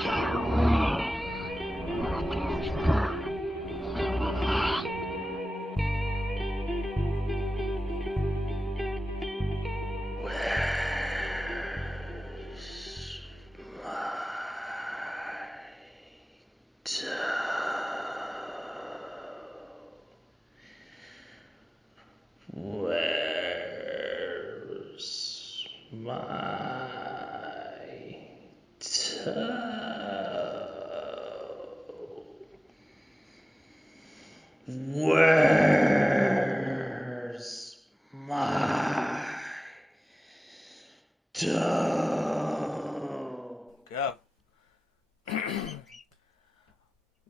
Where's my toe? Where's my toe? Go.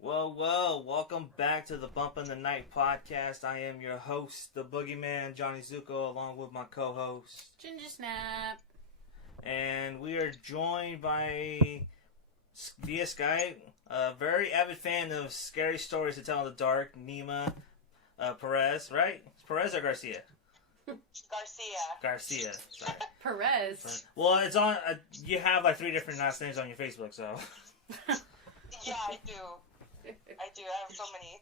Well, welcome back to the Bump in the Night podcast. I am your host, the Boogeyman, Johnny Zuko, along with my co-host, Ginger Snap. And we are joined by, via Skype, a very avid fan of scary stories to tell in the dark, Naima Perez, right? Perez or Garcia? Garcia, sorry. Perez. Well, it's on, you have like 3 different last names on your Facebook, so. Yeah, I do. I have so many.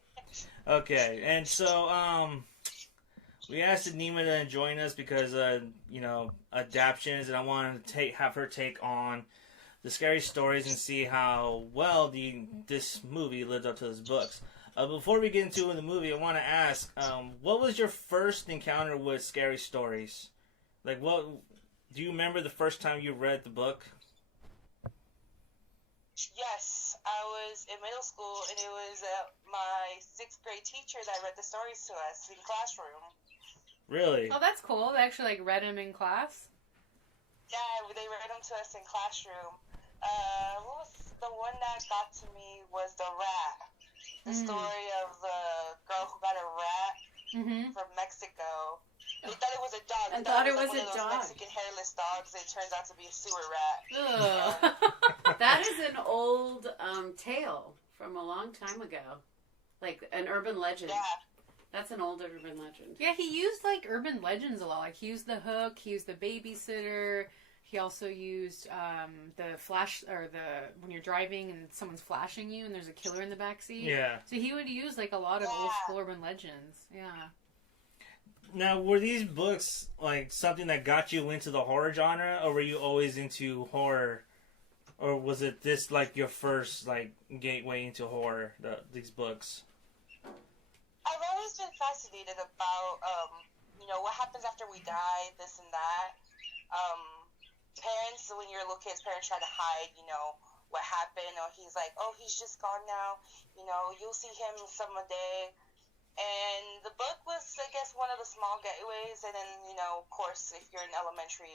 Okay, and so, we asked Naima to join us because, adaptions, and I wanted to have her take on the scary stories and see how well this movie lived up to those books. Before we get into the movie, I want to ask, what was your first encounter with scary stories? Like, do you remember the first time you read the book? Yes, I was in middle school, and it was my 6th grade teacher that read the stories to us in classroom. Really? Oh, that's cool. They actually read him in class? Yeah, they read them to us in classroom. What was the one that got to me was the rat. The story of the girl who got a rat from Mexico. They thought it was a dog. I thought it was like a one of those dog. Mexican hairless dogs. It turns out to be a sewer rat. Ugh. That is an old tale from a long time ago. Like an urban legend. Yeah. That's an old urban legend. Yeah, he used like urban legends a lot. Like he used the hook, he used the babysitter. He also used the flash, or when you're driving and someone's flashing you and there's a killer in the backseat. Yeah. So he would use like a lot of old school urban legends. Yeah. Now, were these books like something that got you into the horror genre, or were you always into horror? Or was it this like your first like gateway into horror, these books? I've always been fascinated about, what happens after we die, this and that. Parents, when you're a little kid, parents try to hide, what happened, or he's like, oh, he's just gone now, you'll see him some day. And the book was, I guess, one of the small gateways, and then, of course, if you're in elementary,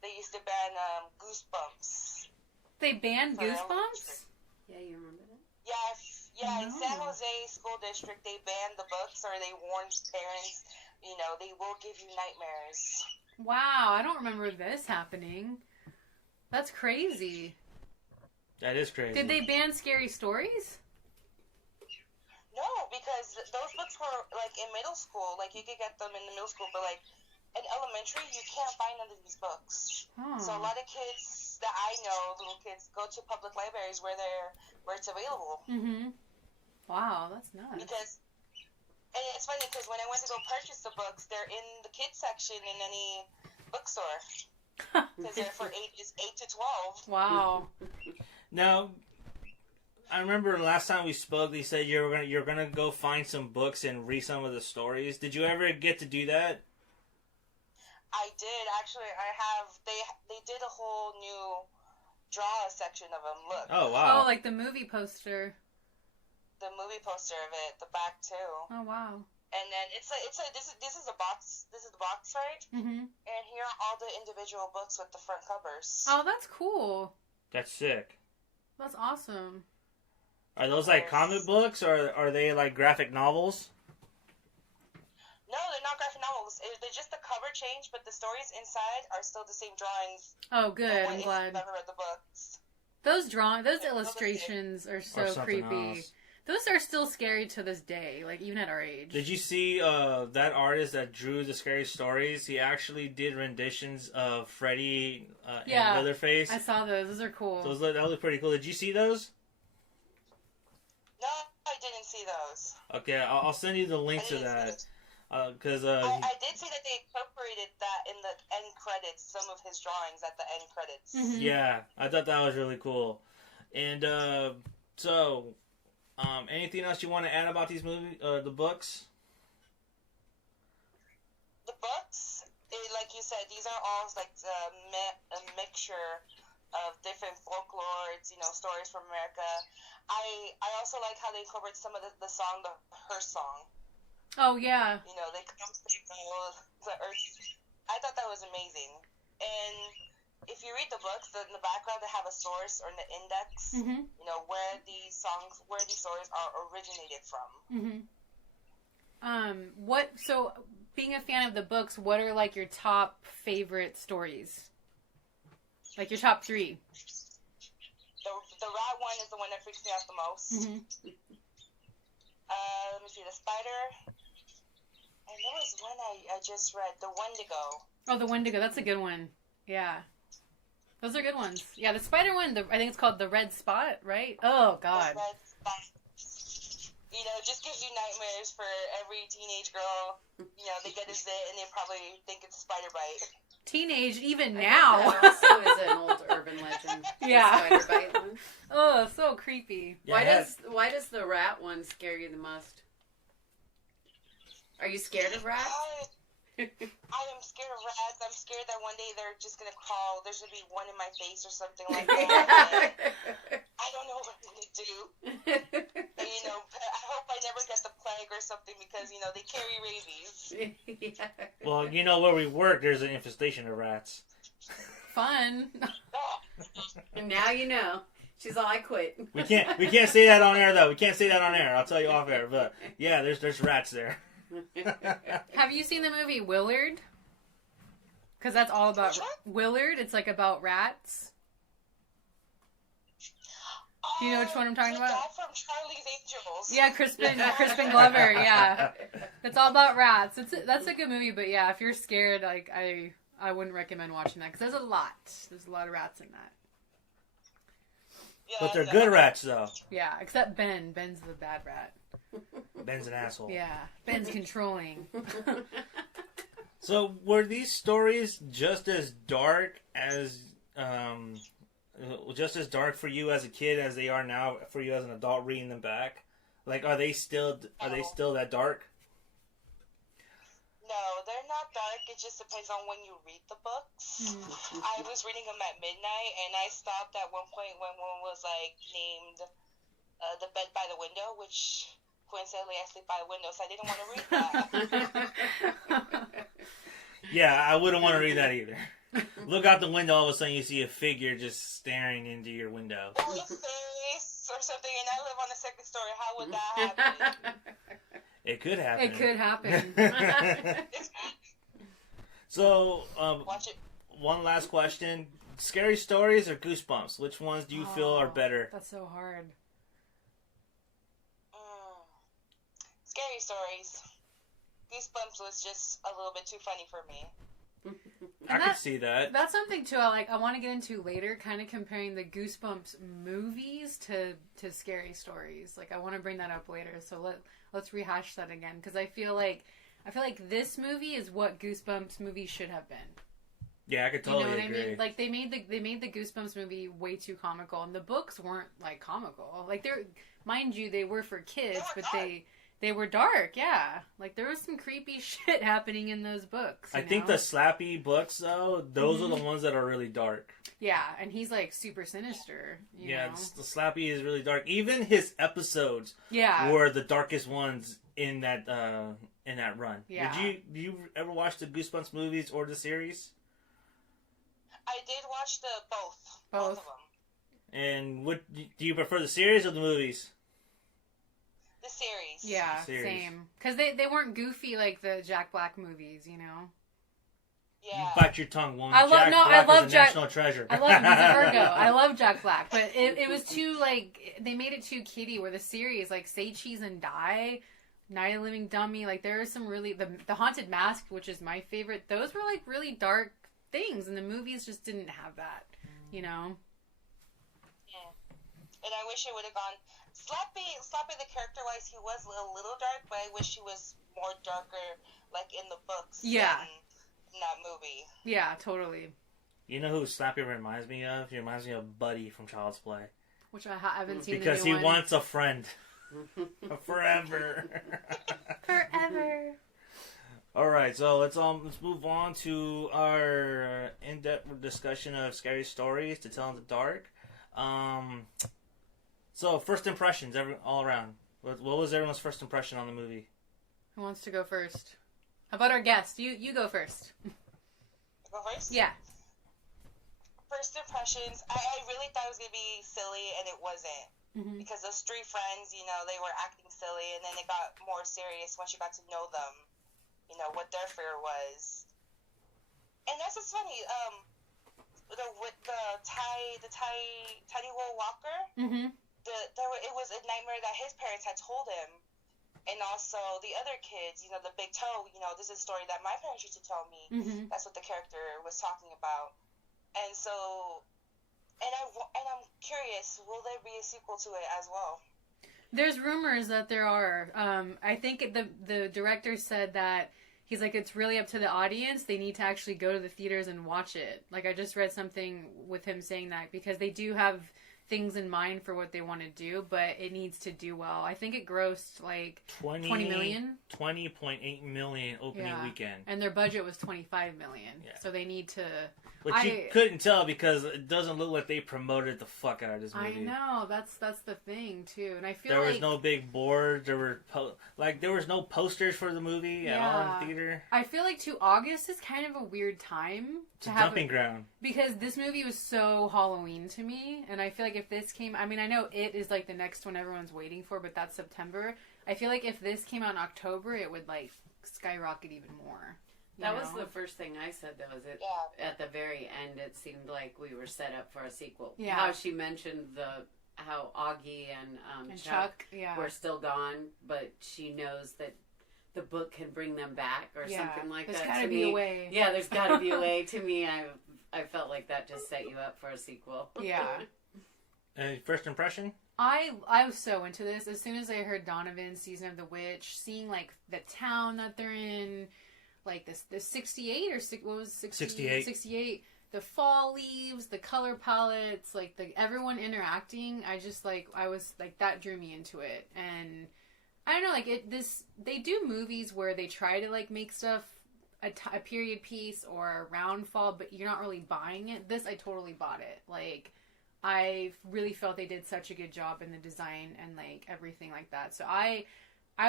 they used to ban Goosebumps. They banned Goosebumps? Yeah, you remember that? Yes. Yeah, in San Jose School District, they banned the books, or they warned parents, they will give you nightmares. Wow, I don't remember this happening. That's crazy. That is crazy. Did they ban scary stories? No, because those books were, like, in middle school. Like, you could get them in the middle school, but, like, in elementary, you can't find none of these books. Oh. So a lot of kids that I know, little kids, go to public libraries where it's available. Mm-hmm. Wow, that's nuts. And it's funny, because when I went to go purchase the books, they're in the kids section in any bookstore. Because they're for ages 8 to 12. Wow. Now, I remember last time we spoke, they said you're gonna go find some books and read some of the stories. Did you ever get to do that? I did, actually. I have. They did a whole new draw section of them. Look. Oh wow! Oh, like the movie poster. The movie poster of it, the back too. Oh wow! And then this is a box. This is the box, right? Mm-hmm. And here are all the individual books with the front covers. Oh, that's cool. That's sick. That's awesome. Are those like comic books, or are they like graphic novels? No, they're not graphic novels. They're just the cover change, but the stories inside are still the same drawings. Oh, good. I'm glad. If you've ever read the books. Those illustrations are so creepy. Else. Those are still scary to this day, like even at our age. Did you see that artist that drew the scary stories? He actually did renditions of Freddy and Leatherface. I saw those. Those are cool. That was pretty cool. Did you see those? No, I didn't see those. Okay, I'll send you the link to that. Because I did see that they incorporated that in the end credits, some of his drawings at the end credits. Mm-hmm. Yeah, I thought that was really cool. And anything else you want to add about these movies, the books? The books, like you said, these are all like a mixture of different folklores, stories from America. I also like how they incorporate some of the song, her song. Oh, yeah. They come through the earth. I thought that was amazing. And if you read the books, in the background they have a source or an index, where these stories are originated from. So being a fan of the books, what are like your top favorite stories? Like your top 3? The rat one is the one that freaks me out the most. Let me see, the spider. And there was one I just read, the Wendigo. Oh, the Wendigo. That's a good one. Yeah. Those are good ones. Yeah, the spider one, I think it's called the Red Spot, right? Oh, God. The Red Spot. Just gives you nightmares for every teenage girl. They get a zit and they probably think it's a spider bite. Teenage, even now. That also is an old urban legend. Yeah. The spider bite one. Oh, so creepy. Yeah, Why does the rat one scare you the most? Are you scared of rats? I am scared of rats. I'm scared that one day they're just going to crawl. There's going to be one in my face or something like that. I don't know what I'm going to do. And, I hope I never get the plague or something because, they carry rabies. Yeah. Well, where we work, there's an infestation of rats. Fun. And now you know. She's all, I quit. We can't say that on air, though. We can't say that on air. I'll tell you off air. But, yeah, there's rats there. Have you seen the movie Willard? Because that's all about Willard. It's like about rats. Do you know which one I'm talking about? The guy from Charlie's Angels. Yeah, Crispin Glover. Yeah, it's all about rats. That's a good movie, but yeah, if you're scared, like I wouldn't recommend watching that because there's a lot of rats in that. Yeah, But they're good rats, though. Yeah, except Ben. Ben's the bad rat. Ben's an asshole. Yeah, Ben's controlling. So, were these stories just as dark for you as a kid as they are now for you as an adult reading them back? Like, are they still that dark? No, they're not dark. It just depends on when you read the books. I was reading them at midnight, and I stopped at one point when one was named "The Bed by the Window," which coincidentally I sleep by a window, so I didn't want to read that. Yeah, I wouldn't want to read that either. Look out the window, all of a sudden you see a figure just staring into your window. Or a face or something, and I live on the second story. How would that happen? It could happen. It could happen. So, Watch it. one last question. Scary stories or Goosebumps? Which ones do you feel are better? That's so hard. Scary stories. Goosebumps was just a little bit too funny for me. I could see that. That's something too I want to get into later, kind of comparing the Goosebumps movies to scary stories. Like I want to bring that up later, so let's rehash that again because I feel like this movie is what Goosebumps movies should have been. Yeah, I could totally agree. I mean? Like they made the Goosebumps movie way too comical, and the books weren't like comical. Like mind you, they were for kids, but they were dark, yeah. Like, there was some creepy shit happening in those books. I think the Slappy books, though, those are the ones that are really dark. Yeah, and he's, like, super sinister, you know? The Slappy is really dark. Even his episodes were the darkest ones in that run. Yeah. Did you ever watch the Goosebumps movies or the series? I did watch both of them. And what do you prefer, the series or the movies? The series. Yeah, same. Because they weren't goofy like the Jack Black movies, you know? Yeah. You bite your tongue, woman. I love Jack no. Black I love is a Jack. national treasure. I love he's a Virgo. I love Jack Black, but it was too like they made it too kiddie. Where the series like Say Cheese and Die, Night of the Living Dummy, like there are some really the Haunted Mask, which is my favorite. Those were like really dark things, and the movies just didn't have that. You know. Yeah. And I wish it would have gone. Slappy, the character wise, he was a little dark, but I wish he was more darker, like in the books. Yeah. Than in that movie. Yeah, totally. You know who Slappy reminds me of? He reminds me of Buddy from Child's Play. Which I haven't seen. Because the he new one. wants a friend. Forever. Forever. Alright, so let's move on to our in-depth discussion of scary stories to tell in the dark. So first impressions all around. What was everyone's first impression on the movie? Who wants to go first? How about our guest? You go first. Go first? Yeah. First impressions, I really thought it was going to be silly, and it wasn't. Mm-hmm. Because those three friends, you know, they were acting silly, and then it got more serious once you got to know them, you know, what their fear was. And that's what's funny, with the tiny little walker, Mm-hmm. it was a nightmare that his parents had told him. And also the other kids, you know, the big toe, you know, this is a story that my parents used to tell me. Mm-hmm. That's what the character was talking about. And so, and I'm curious, will there be a sequel to it as well? There's rumors that there are. I think the director said that he's like, it's really up to the audience. They need to actually go to the theaters and watch it. Like, I just read something with him saying that because they do have things in mind for what they want to do, but it needs to do well. I think it grossed like 20 million. 20.8 million opening weekend. And their budget was 25 million. Yeah. So they need to... But you couldn't tell because it doesn't look like they promoted the fuck out of this movie. I know. That's the thing, too. And I feel there was no big board. There were there was no posters for the movie at all in the theater. I feel like August is kind of a weird time to have dumping ground. Because this movie was so Halloween to me, and I feel like if this came... I mean, I know It is like the next one everyone's waiting for, but that's September. I feel like if this came out in October, it would like skyrocket even more. That was the first thing I said, though, is it at the very end, it seemed like we were set up for a sequel. Yeah. How she mentioned how Augie and Chuck were still gone, but she knows that the book can bring them back or something like that. There's got to be a way. Yeah, there's got to be a way. To me, I felt like that just set you up for a sequel. Yeah. And first impression? I was so into this. As soon as I heard Donovan's Season of the Witch, seeing like the town that they're in, like the 68 or what was 68. 68. The fall leaves, the color palettes, like everyone interacting. I was like, that drew me into it. And I don't know, like they do movies where they try to like make stuff a period piece or a round fall, but you're not really buying it. This, I totally bought it. Like, I really felt they did such a good job in the design and like everything like that. So I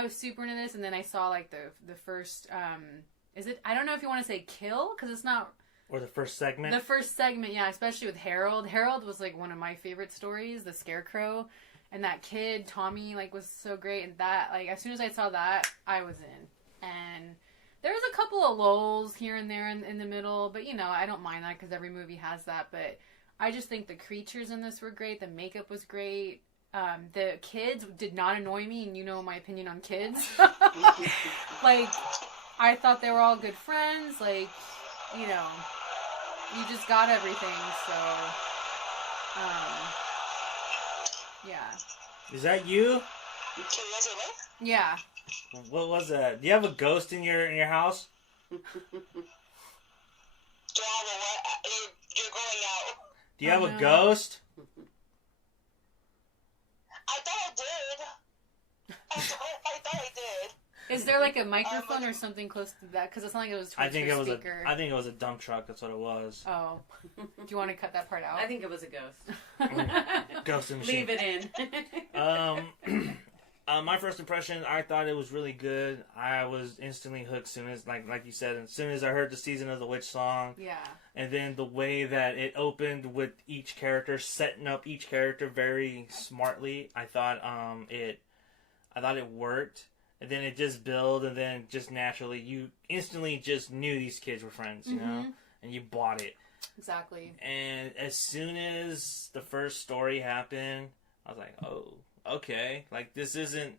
was super into this, and then I saw like the first I don't know if you want to say kill, because it's not, or the first segment. The first segment, yeah, especially with Harold. Harold was like one of my favorite stories, the Scarecrow, and that kid Tommy like was so great, and that like as soon as I saw that, I was in. And there was a couple of lulls here and there in the middle, but you know, I don't mind that because every movie has that. But I just think the creatures in this were great. The makeup was great. The kids did not annoy me, and you know my opinion on kids. Like, I thought they were all good friends. Like, you know, you just got everything. So, yeah. Is that you? Yeah. What was that? Do you have a ghost in your house? Do I have a what? You're going out. Do you have a ghost? I thought I did. I thought I did. Is there like a microphone or something close to that? Because it's not like it was towards your speaker. I think it was a dump truck. That's what it was. Oh. Do you want to cut that part out? I think it was a ghost. Ghost in the machine. Leave it in. My first impression, I thought it was really good. I was instantly hooked as soon as, like you said, as soon as I heard the Season of the Witch song. Yeah. And then the way that it opened with each character, setting up each character very smartly, I thought it worked. and then it just built, and then just naturally you instantly just knew these kids were friends, you know, and you bought it. Exactly. And as soon as the first story happened, I was like, oh, okay, like this isn't.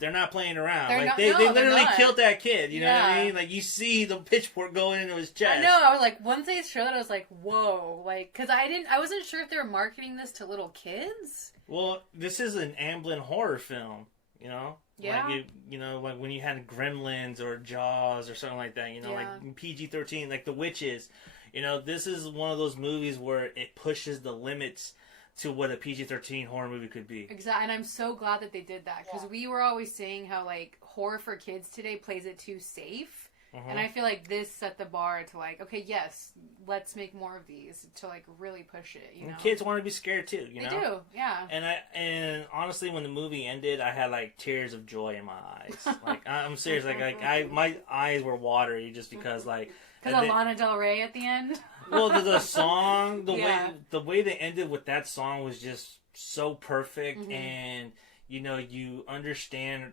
They're not playing around. They literally killed that kid. You know what I mean? Like, you see the pitchfork going into his chest. I know. I was like, once they showed that, I was like, whoa. Like, because I wasn't sure if they were marketing this to little kids. Well, this is an Amblin horror film, you know? Yeah. Like, like when you had Gremlins or Jaws or something like that, you know, like PG-13, like The Witches. You know, this is one of those movies where it pushes the limits to what a PG-13 horror movie could be. Exactly, and I'm so glad that they did that, because we were always saying how, like, horror for kids today plays it too safe, and I feel like this set the bar to, like, okay, yes, let's make more of these, to, like, really push it, you know? And kids want to be scared, too, you know? They do, yeah. And honestly, when the movie ended, I had, like, tears of joy in my eyes. Like, I'm serious, my eyes were watery just because, like... Because of Lana Del Rey at the end? Well, the song, the way they ended with that song was just so perfect, and you understand,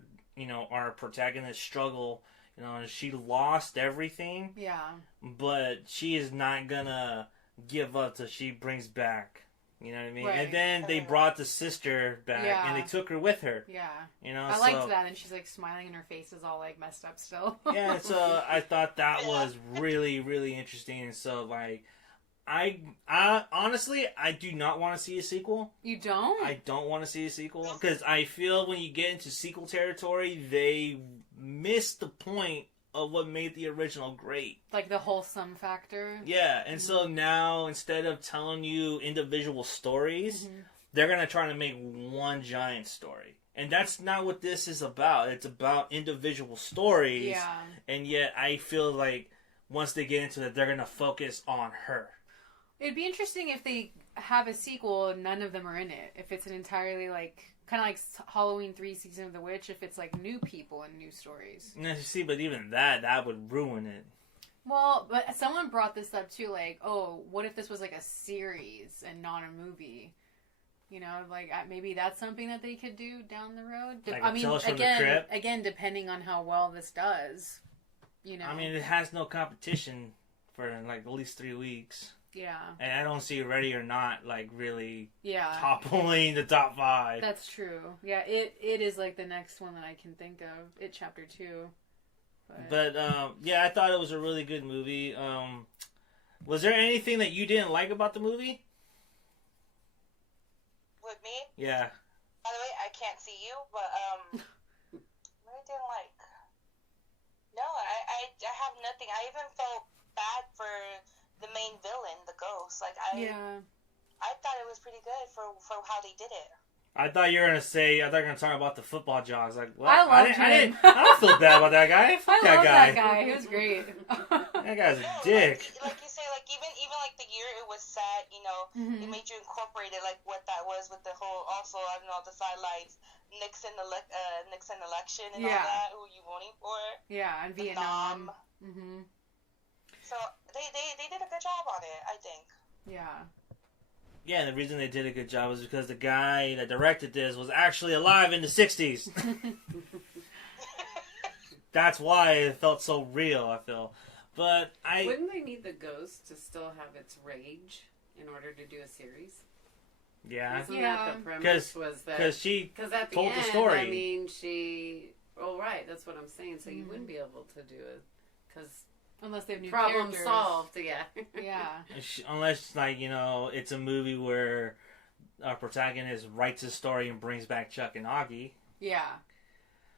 our protagonist's struggle. She lost everything. Yeah. But she is not gonna give up till she brings back. You know what I mean? Right. And then they brought the sister back, and they took her with her. Yeah. I liked that, and she's like smiling, and her face is all like messed up still. Yeah, so I thought that was really, really interesting. And so, like, I honestly, I do not want to see a sequel. You don't? I don't want to see a sequel because I feel when you get into sequel territory, they miss the point of what made the original great. Like the wholesome factor? Yeah, and so now, instead of telling you individual stories, they're going to try to make one giant story. And that's not what this is about. It's about individual stories. Yeah. And yet, I feel like once they get into it, they're going to focus on her. It'd be interesting if they have a sequel and none of them are in it. If it's an entirely, like... kind of like Halloween 3 Season of the Witch, if it's like new people and new stories. Yeah, see, but even that would ruin it. Well, but someone brought this up too, like, oh, what if this was like a series and not a movie? Like maybe that's something that they could do down the road. Like I mean, again, depending on how well this does. I mean, it has no competition for like at least 3 weeks. Yeah. And I don't see Ready or Not, like, really toppling the top 5. That's true. Yeah, it is, like, the next one that I can think of. It Chapter 2. But yeah, I thought it was a really good movie. Was there anything that you didn't like about the movie? With me? Yeah. By the way, I can't see you, but, what I didn't like? No, I have nothing. I even felt bad for... the main villain, the ghost. Like, I thought it was pretty good for how they did it. I thought you were going to talk about the football jogs. Like, what? I don't feel bad about that guy. Fuck that guy. That guy. He was great. That guy's a dick. Like you say, like, even like the year it was set, it made you incorporate it, like, what that was with the whole, also, I don't know, the sidelights, Nixon election and all that, who you voting for. Yeah, and Vietnam. So they did a good job on it, I think. Yeah. Yeah, and the reason they did a good job was because the guy that directed this was actually alive in the 60s. That's why it felt so real, I feel. But wouldn't they need the ghost to still have its rage in order to do a series? Yeah. Isn't that the premise? Because she told the story. I mean, oh, right, that's what I'm saying. So you wouldn't be able to do it. Because... unless they have new problem characters. Solved, yeah. Yeah. Unless, like, it's a movie where our protagonist writes a story and brings back Chuck and Augie. Yeah.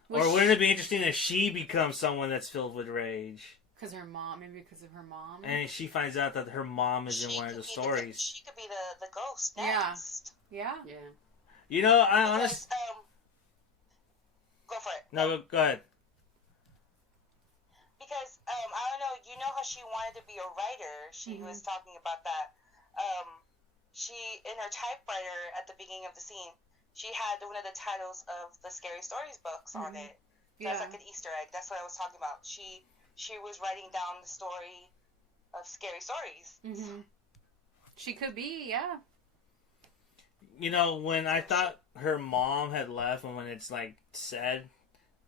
Or wouldn't it be interesting if she becomes someone that's filled with rage? Because of her mom. And she finds out that her mom is in one of the stories. She could be the ghost next. Yeah. Yeah. I honestly... go for it. No, go ahead. Because, I don't know, you know how she wanted to be a writer? She was talking about that. She, in her typewriter at the beginning of the scene, she had one of the titles of the Scary Stories books on it. That's like an Easter egg. That's what I was talking about. She was writing down the story of Scary Stories. She could be, yeah. When I thought her mom had left, and when it's, like, said...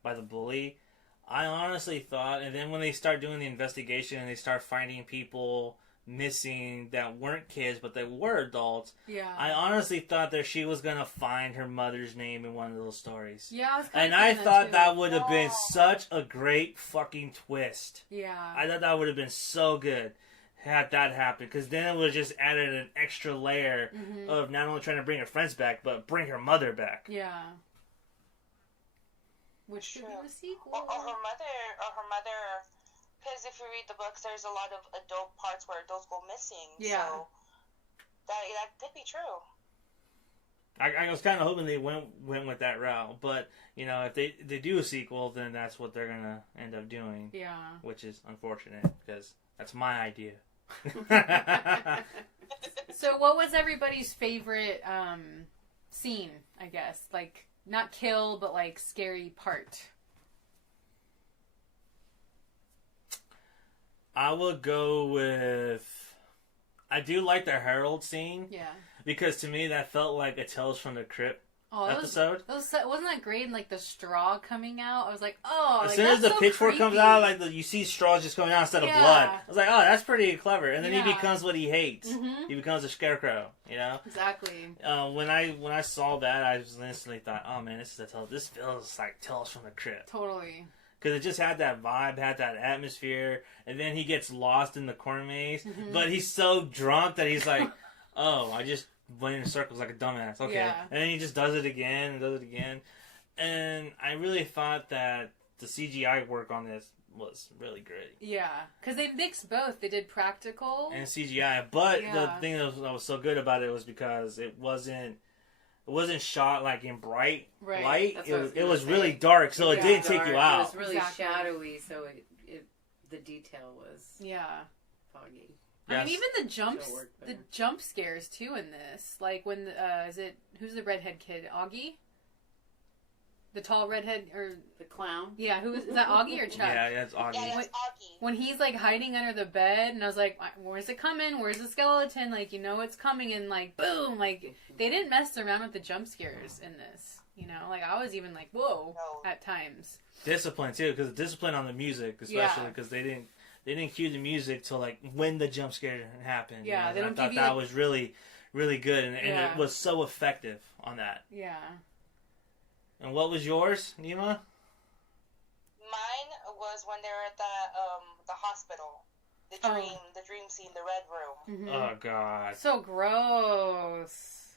by the bully. I honestly thought, and then when they start doing the investigation and they start finding people missing that weren't kids but they were adults, I honestly thought that she was gonna find her mother's name in one of those stories. I thought that would have been such a great fucking twist. I thought that would have been so good had that happened, because then it would have just added an extra layer of not only trying to bring her friends back but bring her mother back. Which should be the sequel. Or her mother. Because if you read the books, there's a lot of adult parts where adults go missing. So that could be true. I was kind of hoping they went with that route, but if they do a sequel, then that's what they're gonna end up doing. Which is unfortunate, because that's my idea. So, what was everybody's favorite scene? I guess, like, not kill, but like scary part. I would go with... I do like the Herald scene. Because to me, that felt like a Tales from the Crypt episode. Wasn't that great? And like the straw coming out, I was like, oh. As soon as the pitchfork comes out, like you see straws just coming out instead of blood. I was like, oh, that's pretty clever. And then he becomes what he hates. He becomes a scarecrow. Exactly. When I saw that, I just instantly thought, oh man, this feels like Tales from the Crypt. Totally. Because it just had that vibe, had that atmosphere, and then he gets lost in the corn maze. But he's so drunk that he's like, oh, I just went in circles like a dumbass. Okay. And then he just does it again and does it again. And I really thought that the CGI work on this was really great. Because they mixed both. They did practical and CGI. But the thing that was so good about it was because it wasn't shot like in bright light. It was really dark, so it didn't take you out. It was really shadowy, so the detail was foggy. I mean, even the jump scares too in this. Like when who's the redhead kid? Augie? The tall redhead, or the clown? Yeah, is that Augie or Chuck? Yeah, it's Augie. Yeah, it's Augie. When he's like hiding under the bed, and I was like, "Where's it coming? Where's the skeleton?" Like, it's coming, and like, boom! Like, they didn't mess around with the jump scares in this. Like I was even like, "Whoa!" at times. Discipline too, because discipline on the music, especially because they didn't cue the music till like when the jump scare happened. Yeah, they don't I thought that was really, really good, and it was so effective on that. Yeah. And what was yours, Naima? Mine was when they were at the hospital. The dream scene, the red room. Oh God. So gross.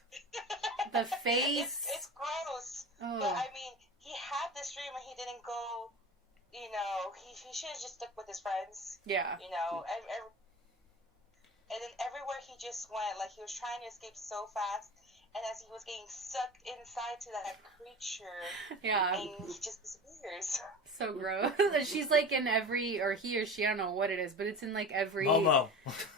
The face. It's gross. Oh. But I mean, he had this dream and he didn't go. He should have just stuck with his friends. Yeah. And then everywhere he just went, like he was trying to escape so fast. And as he was getting sucked inside to that creature, and he just disappears. So gross. She's like in every, or he or she, I don't know what it is, but it's in like every... Momo.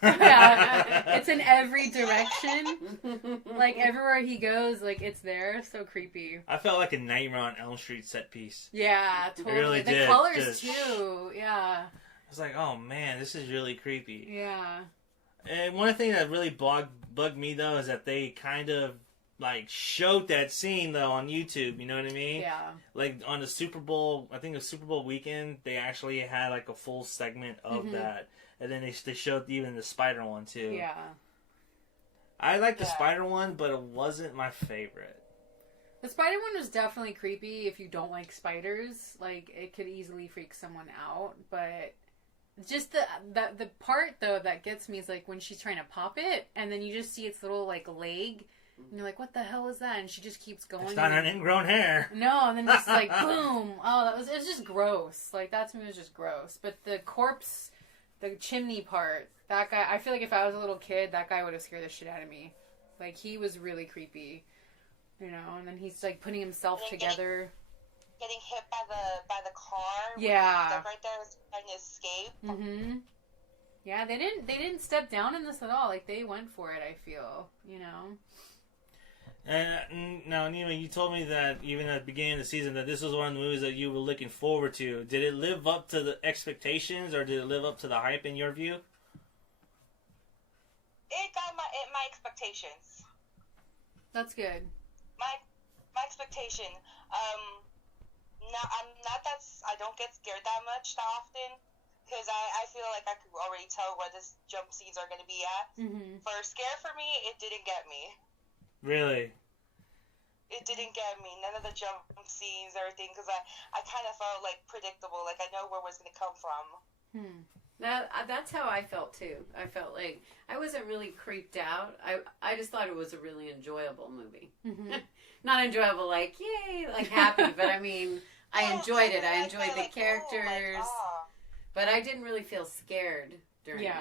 It's in every direction. Like everywhere he goes, like it's there. So creepy. I felt like a Nightmare on Elm Street set piece. Yeah, totally. It really the did. Colors too. Yeah. I was like, oh man, this is really creepy. Yeah. And one thing that really bugged me though is that they kind of like showed that scene though on YouTube, you know what I mean? Yeah. Like on the Super Bowl, I think the Super Bowl weekend, they actually had like a full segment of that, and then they showed even the spider one too. Yeah. I liked the spider one, but it wasn't my favorite. The spider one was definitely creepy if you don't like spiders. Like it could easily freak someone out, but just the part though that gets me is like when she's trying to pop it, and then you just see its little like leg. And you're like, what the hell is that? And she just keeps going. It's not an ingrown hair. No, and then just like, boom. Oh, it was just gross. Like, that to me was just gross. But the corpse, the chimney part, that guy, I feel like if I was a little kid, that guy would have scared the shit out of me. Like, he was really creepy. And then he's like putting himself together. Getting hit by the car. Yeah. Stuff right there was trying to escape. Mm-hmm. Yeah, they didn't step down in this at all. Like, they went for it, I feel. And now, Naima, you told me that even at the beginning of the season that this was one of the movies that you were looking forward to. Did it live up to the expectations, or did it live up to the hype in your view? It got my expectations. That's good. My expectation. I don't get scared that much that often. Because I feel like I could already tell where this jump scenes are going to be at. Mm-hmm. For a scare for me, it didn't get me. Really? It didn't get me. None of the jump scenes, everything, because I kind of felt like predictable. Like I know where it was going to come from. That's how I felt too. I felt like I wasn't really creeped out. I just thought it was a really enjoyable movie. Mm-hmm. Not enjoyable like yay, like happy, but I mean I enjoyed it. I enjoyed the characters. But I didn't really feel scared during it.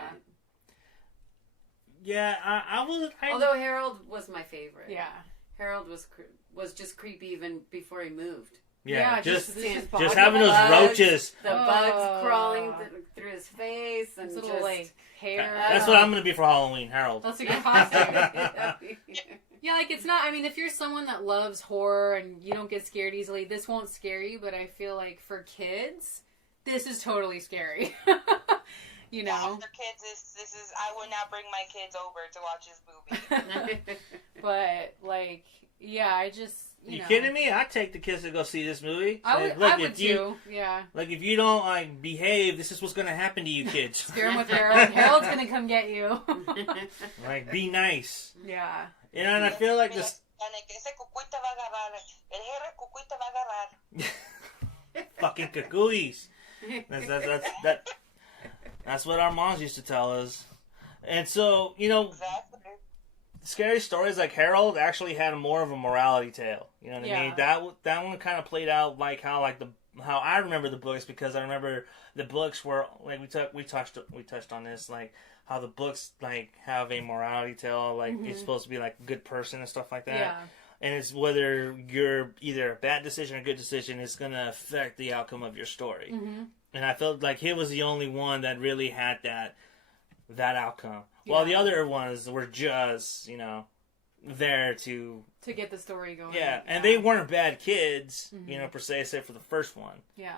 Yeah, I was. Although Harold was my favorite. Yeah. Harold was just creepy even before he moved. Yeah, just just having those roaches. The bugs crawling through his face and his little, just, like, hair. That's what I'm going to be for Halloween, Harold. That's a good costume. Yeah, like, it's not, I mean, if you're someone that loves horror and you don't get scared easily, this won't scare you, but I feel like for kids, this is totally scary. You know? Yeah, for kids, this is, I would not bring my kids over to watch this movie. But, like, yeah, I just, you know. Kidding me? I'd take the kids to go see this movie. I would too, yeah. Like, if you don't, like, behave, this is what's going to happen to you kids. Scare them with Harold. Harold's going to come get you. Like, be nice. Yeah. You know, and I feel like this... Fucking cucuys. That's what our moms used to tell us. And so, you know, scary stories like Harold actually had more of a morality tale. You know what I mean? That one kind of played out like how I remember the books, because I remember the books were like we touched on this, like how the books like have a morality tale, like you're supposed to be like a good person and stuff like that. Yeah. And it's whether you're either a bad decision or a good decision is going to affect the outcome of your story. Mm-hmm. And I felt like he was the only one that really had that outcome. Yeah. While the other ones were just, you know, there to get the story going. Yeah, and they weren't bad kids, you know, per se, except for the first one. Yeah.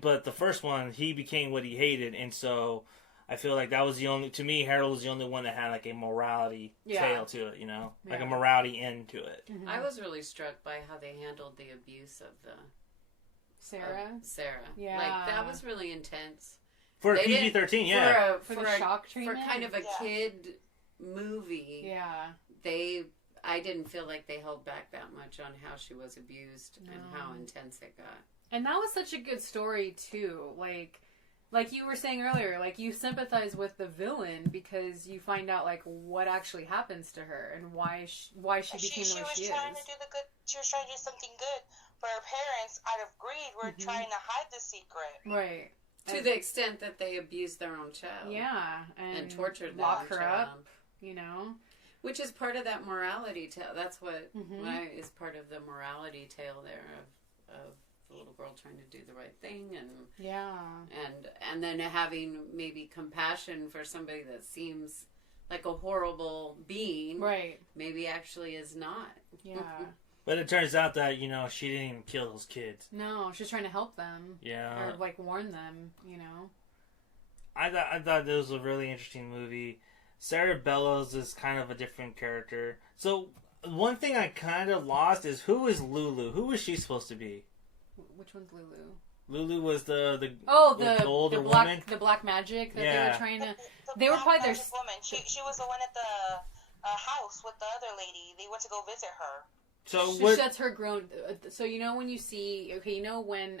But the first one, he became what he hated, and so I feel like that was the only, to me, Harold was the only one that had like a morality tale to it, you know, like a morality end to it. Mm-hmm. I was really struck by how they handled the abuse of Sarah. Yeah. Like, that was really intense. For a PG-13, yeah. For the shock treatment? For kind of a kid movie. Yeah. I didn't feel like they held back that much on how she was abused and how intense it got. And that was such a good story, too. Like you were saying earlier, like, you sympathize with the villain because you find out, like, what actually happens to her and why she became what she is. She was trying to do something good. But her parents, out of greed, were trying to hide the secret. Right. To the extent that they abused their own child. Yeah. And tortured their lock own her child. up, you know? Which is part of that morality tale. That's what is part of the morality tale there of the little girl trying to do the right thing and then having maybe compassion for somebody that seems like a horrible being. Right. Maybe actually is not. Yeah. But it turns out that, you know, she didn't even kill those kids. No, she's trying to help them. Yeah. Or, like, warn them, you know? I thought this was a really interesting movie. Sarah Bellows is kind of a different character. So, one thing I kind of lost is, who is Lulu? Who was she supposed to be? Which one's Lulu? Lulu was the older black woman? The black magic that they were trying to... The they were probably their... woman. She was the one at the house with the other lady. They went to go visit her. So that's her grown. So you know when you see, you know when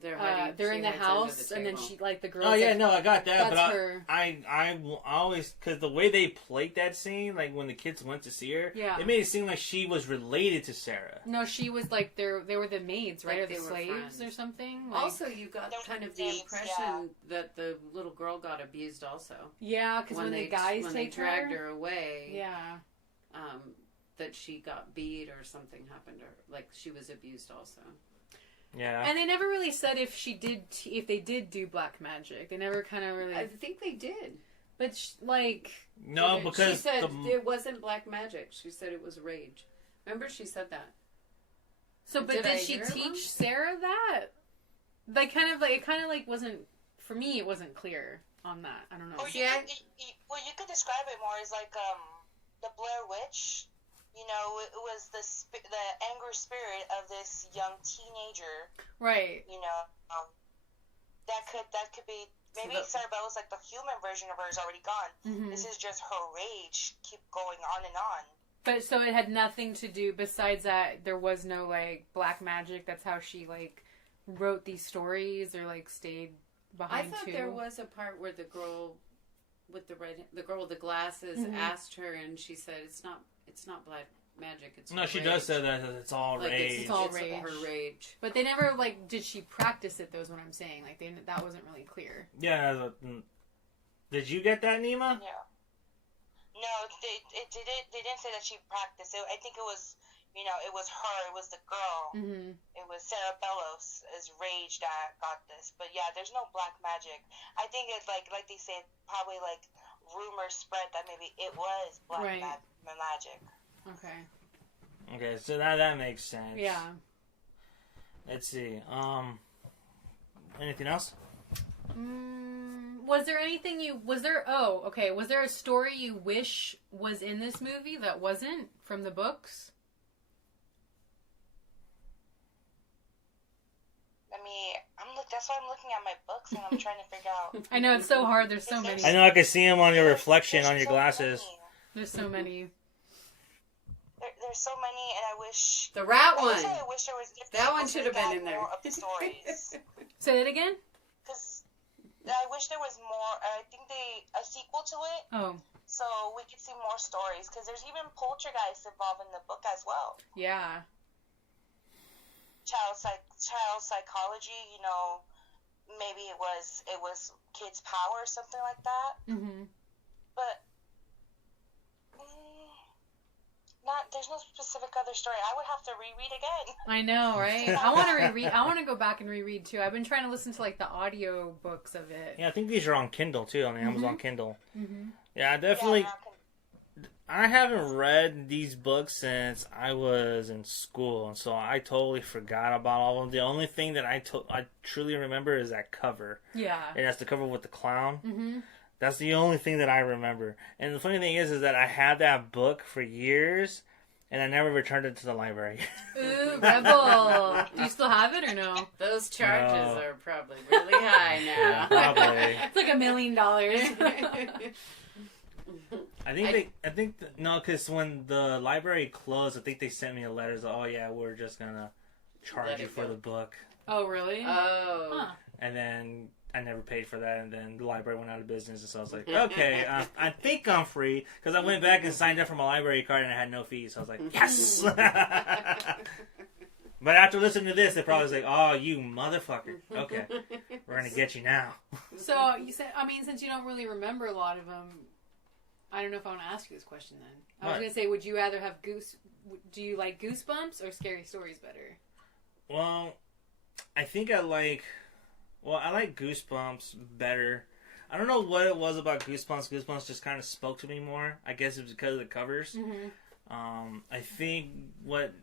they're in the house and then she like the girl. Oh yeah, no, I got that. That's but her. I always, because the way they played that scene, like when the kids went to see her, it made it seem like she was related to Sarah. No, she was like they were the maids, right, like or the slaves or something. Like, also, you got kind of the impression that the little girl got abused also. Yeah, because when the guys when take they dragged her away. Yeah. That she got beat or something happened to her. Like, she was abused also. Yeah. And they never really said if they did do black magic. They never kind of really... I think they did. But, No, because... She said it wasn't black magic. She said it was rage. Remember, she said that. So, but did she teach Sarah that? It kind of wasn't... For me, it wasn't clear on that. I don't know. Or you could describe it more as like, the Blair Witch you know, it was the angry spirit of this young teenager. Right. You know, that could be. Maybe Cerebella's like the human version of her is already gone. Mm-hmm. This is just her rage keep going on and on. But so it had nothing to do, besides that, there was no, like, black magic. That's how she, like, wrote these stories or, like, stayed behind, I thought there was a part where the girl with the glasses asked her, and she said, it's not black magic, it's no, she rage. Does say that it's all like rage. It's all rage. Her rage. But they never, like, did she practice it, though, is what I'm saying. Like, that wasn't really clear. Yeah. Did you get that, Naima? Yeah. No, they didn't say that she practiced it. I think it was, you know, it was her, it was the girl. Mm-hmm. It was Cerebello's rage that got this. But yeah, there's no black magic. I think it's like they say, probably like rumors spread that maybe it was black magic. Okay, so that makes sense. Yeah. Let's see. Anything else? Was there anything was there a story you wish was in this movie that wasn't from the books? That's why I'm looking at my books and I'm trying to figure out. I know, it's so hard. There's so many. I know, I can see them on your reflection on your glasses. There's so many. There's so many, and I wish... The rat one! I wish there was... That one should have been in there. More of the stories. Say that again? Because I wish there was more... I think a sequel to it. Oh. So we could see more stories, because there's even poltergeists involved in the book as well. Yeah. Child psychology, you know, maybe it was kids' power or something like that. Mm-hmm. But there's no specific other story. I would have to reread again. I know, right? I want to reread. I want to go back and reread too. I've been trying to listen to like the audio books of it. Yeah, I think these are on Kindle too, on the Amazon Kindle. Mm-hmm. Yeah, definitely. I haven't read these books since I was in school, and so I totally forgot about all of them. The only thing that I truly remember is that cover. Yeah. And that's the cover with the clown. Mm-hmm. That's the only thing that I remember. And the funny thing is that I had that book for years, and I never returned it to the library. Ooh, rebel! Do you still have it or no? Those charges are probably really high now. Yeah, probably. It's like $1 million. Because when the library closed, I think they sent me a letter that, oh yeah, we're just gonna charge you for the book. Oh, really? Oh. Huh. And then I never paid for that, and then the library went out of business, and so I was like, okay, I think I'm free, because I went back and signed up for my library card, and I had no fees, so I was like, yes! But after listening to this, they probably was like, oh, you motherfucker. Okay, we're gonna get you now. So, you said, since you don't really remember a lot of them, I don't know if I want to ask you this question then. I was going to say, would you rather have do you like Goosebumps or Scary Stories better? Well, I think I like Goosebumps better. I don't know what it was about Goosebumps. Goosebumps just kind of spoke to me more. I guess it was because of the covers. Mm-hmm. I think what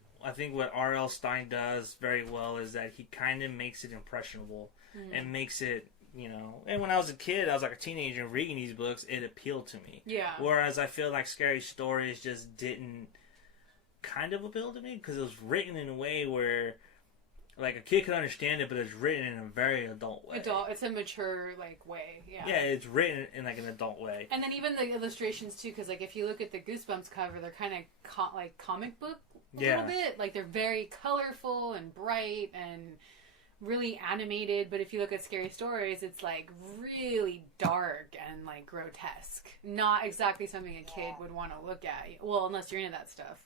R.L. Stine does very well is that he kind of makes it impressionable and makes it, you know, and when I was a kid, I was like a teenager reading these books, it appealed to me. Yeah. Whereas I feel like Scary Stories just didn't kind of appeal to me because it was written in a way where, like, a kid could understand it, but it's written in a very adult way. It's a mature, like, way, yeah. Yeah, it's written in, like, an adult way. And then even the illustrations, too, because, like, if you look at the Goosebumps cover, they're kind of, like, comic book a little bit. Like, they're very colorful and bright and really animated, but if you look at Scary Stories, it's like really dark and like grotesque. Not exactly something a kid would want to look at. Well, unless you're into that stuff.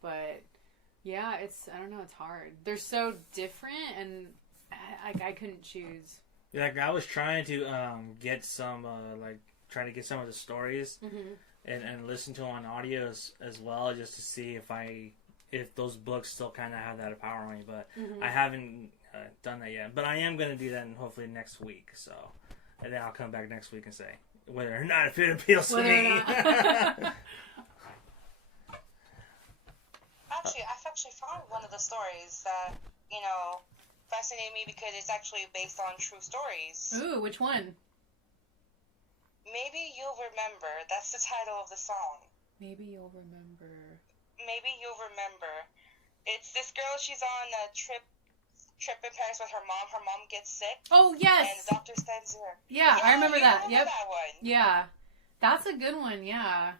But yeah, I don't know, it's hard. They're so different, and I couldn't choose. Yeah, like I was trying to get some trying to get some of the stories and listen to them on audio as well, just to see if those books still kind of have that power on me. But I haven't done that yet, but I am going to do that hopefully next week. So, and then I'll come back next week and say whether or not if it appeals to me. I've actually found one of the stories that, you know, fascinated me because it's actually based on true stories. Ooh, which one? Maybe You'll Remember. That's the title of the song. Maybe You'll Remember. maybe you'll remember. It's this girl. She's on a trip in Paris with her mom. Her mom gets sick. Oh, yes. And the doctor sends her. Yeah, I remember that. Remember Yep. that one. Yeah. That's a good one, yeah.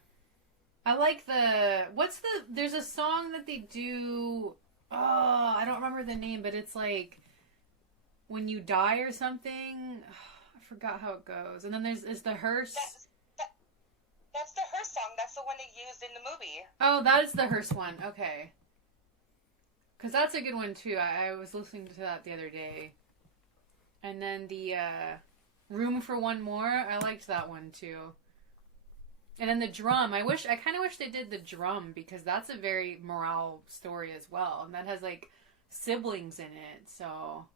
I like there's a song that they do, I don't remember the name, but it's like, when you die or something, I forgot how it goes. And then is the hearse. That's the hearse song. That's the one they used in the movie. Oh, that is the hearse one. Okay. Because that's a good one, too. I was listening to that the other day. And then the Room for One More, I liked that one, too. And then the drum, I kind of wish they did the drum, because that's a very morale story as well. And that has, like, siblings in it, so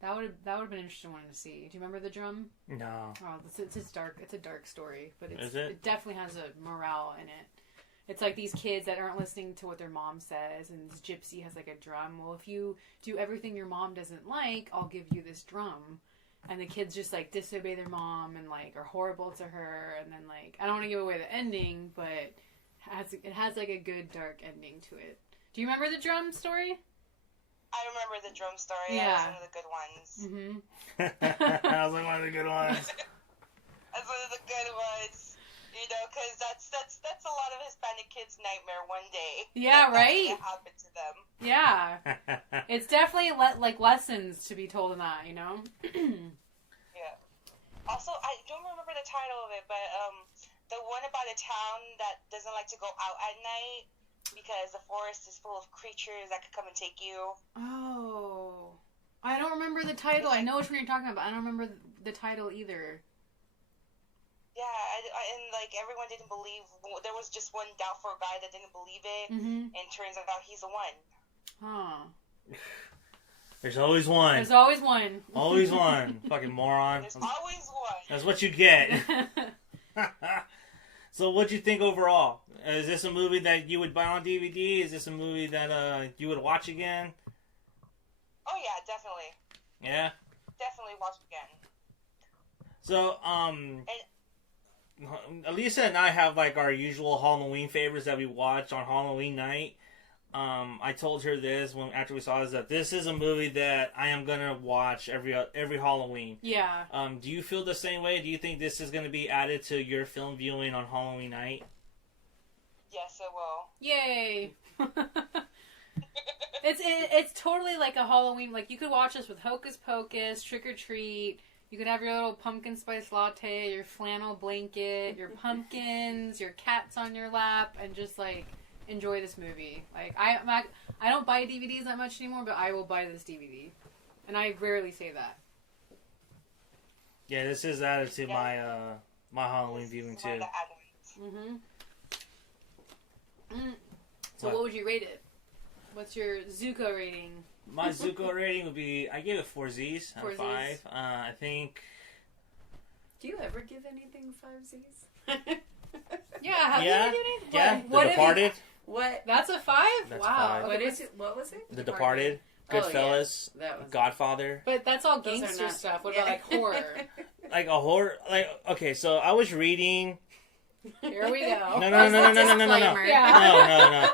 that would have been an interesting one to see. Do you remember the drum? No. Oh, it's a dark story, but it definitely has a morale in it. It's like these kids that aren't listening to what their mom says, and this gypsy has like a drum. Well, if you do everything your mom doesn't like, I'll give you this drum. And the kids just like disobey their mom and like are horrible to her. And then like, I don't want to give away the ending, but it has like a good dark ending to it. Do you remember the drum story? I remember the drum story. Yeah. That was one of the good ones. Mm-hmm. That was one of the good ones. That's one of the good ones. You know, because that's a lot of Hispanic kids' nightmare one day. Yeah, right? What happened to them. Yeah. It's definitely like lessons to be told in that, you know? Yeah. Also, I don't remember the title of it, but the one about a town that doesn't like to go out at night because the forest is full of creatures that could come and take you. Oh. I don't remember the title. I know which one you're talking about. I don't remember the title either. Yeah, and like everyone didn't believe. There was just one doubtful guy that didn't believe it, and turns out he's the one. Huh. There's always one. There's always one. Always one. Fucking moron. There's always one. That's what you get. So what'd you think overall? Is this a movie that you would buy on DVD? Is this a movie that you would watch again? Oh yeah, definitely. Yeah? Definitely watch again. So, Elysa and I have like our usual Halloween favorites that we watch on Halloween night. I told her this after we saw this, that this is a movie that I am gonna watch every Halloween. Yeah. Do you feel the same way? Do you think this is gonna be added to your film viewing on Halloween night? Yes, it will. Yay! It's totally like a Halloween. Like you could watch this with Hocus Pocus, Trick or Treat. You could have your little pumpkin spice latte, your flannel blanket, your pumpkins, your cats on your lap, and just like enjoy this movie. Like I don't buy DVDs that much anymore, but I will buy this DVD, and I rarely say that. Yeah, this is added to my my Halloween viewing too. So what would you rate it? What's your Zuko rating? My Zuko rating would be, I gave it 4 Z's out of 5. I think. Do you ever give anything 5 Z's? Yeah, have you ever given anything? Yeah, The Departed. What? That's a 5? That's wow. 5. What is it? What was it? The Departed. Goodfellas. Oh, yeah. That was Godfather. But that's all Those are gangster not- stuff. What yeah. about like horror? Like a horror. Like, okay, so I was reading. Here we go. No. Disclaimer. Yeah. No.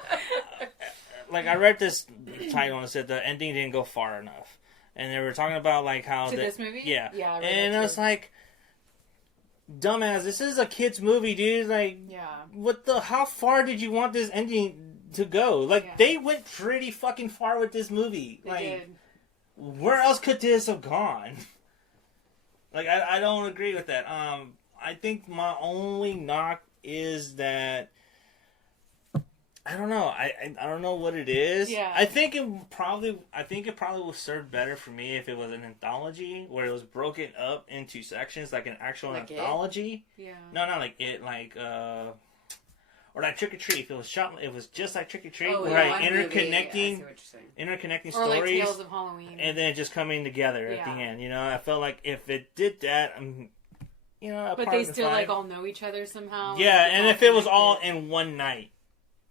Like, I read this title and it said the ending didn't go far enough. And they were talking about, like, how... This movie? Yeah. Yeah, I read and that I was too. like, dumbass, this is a kid's movie, dude. Like, Yeah. how far did you want this ending to go? Like, they went pretty fucking far with this movie. They Like, did. where else could this have gone? Like, I don't agree with that. I think my only knock is that... I don't know. I don't know what it is. Yeah. I think it probably would serve better for me if it was an anthology where it was broken up into sections, like an actual Like anthology. Yeah. No, not like it, like or like Trick or Treat. If it was shot, it was just like Trick or Treat, Oh, where yeah, like one movie. I see interconnecting what you're saying. Or like stories, Tales of Halloween. and then just coming together at the Yeah. end. You know, I felt like if it did that, you know, but they still like all know each other somehow. Yeah, like, and it's if it was connected. all in one night.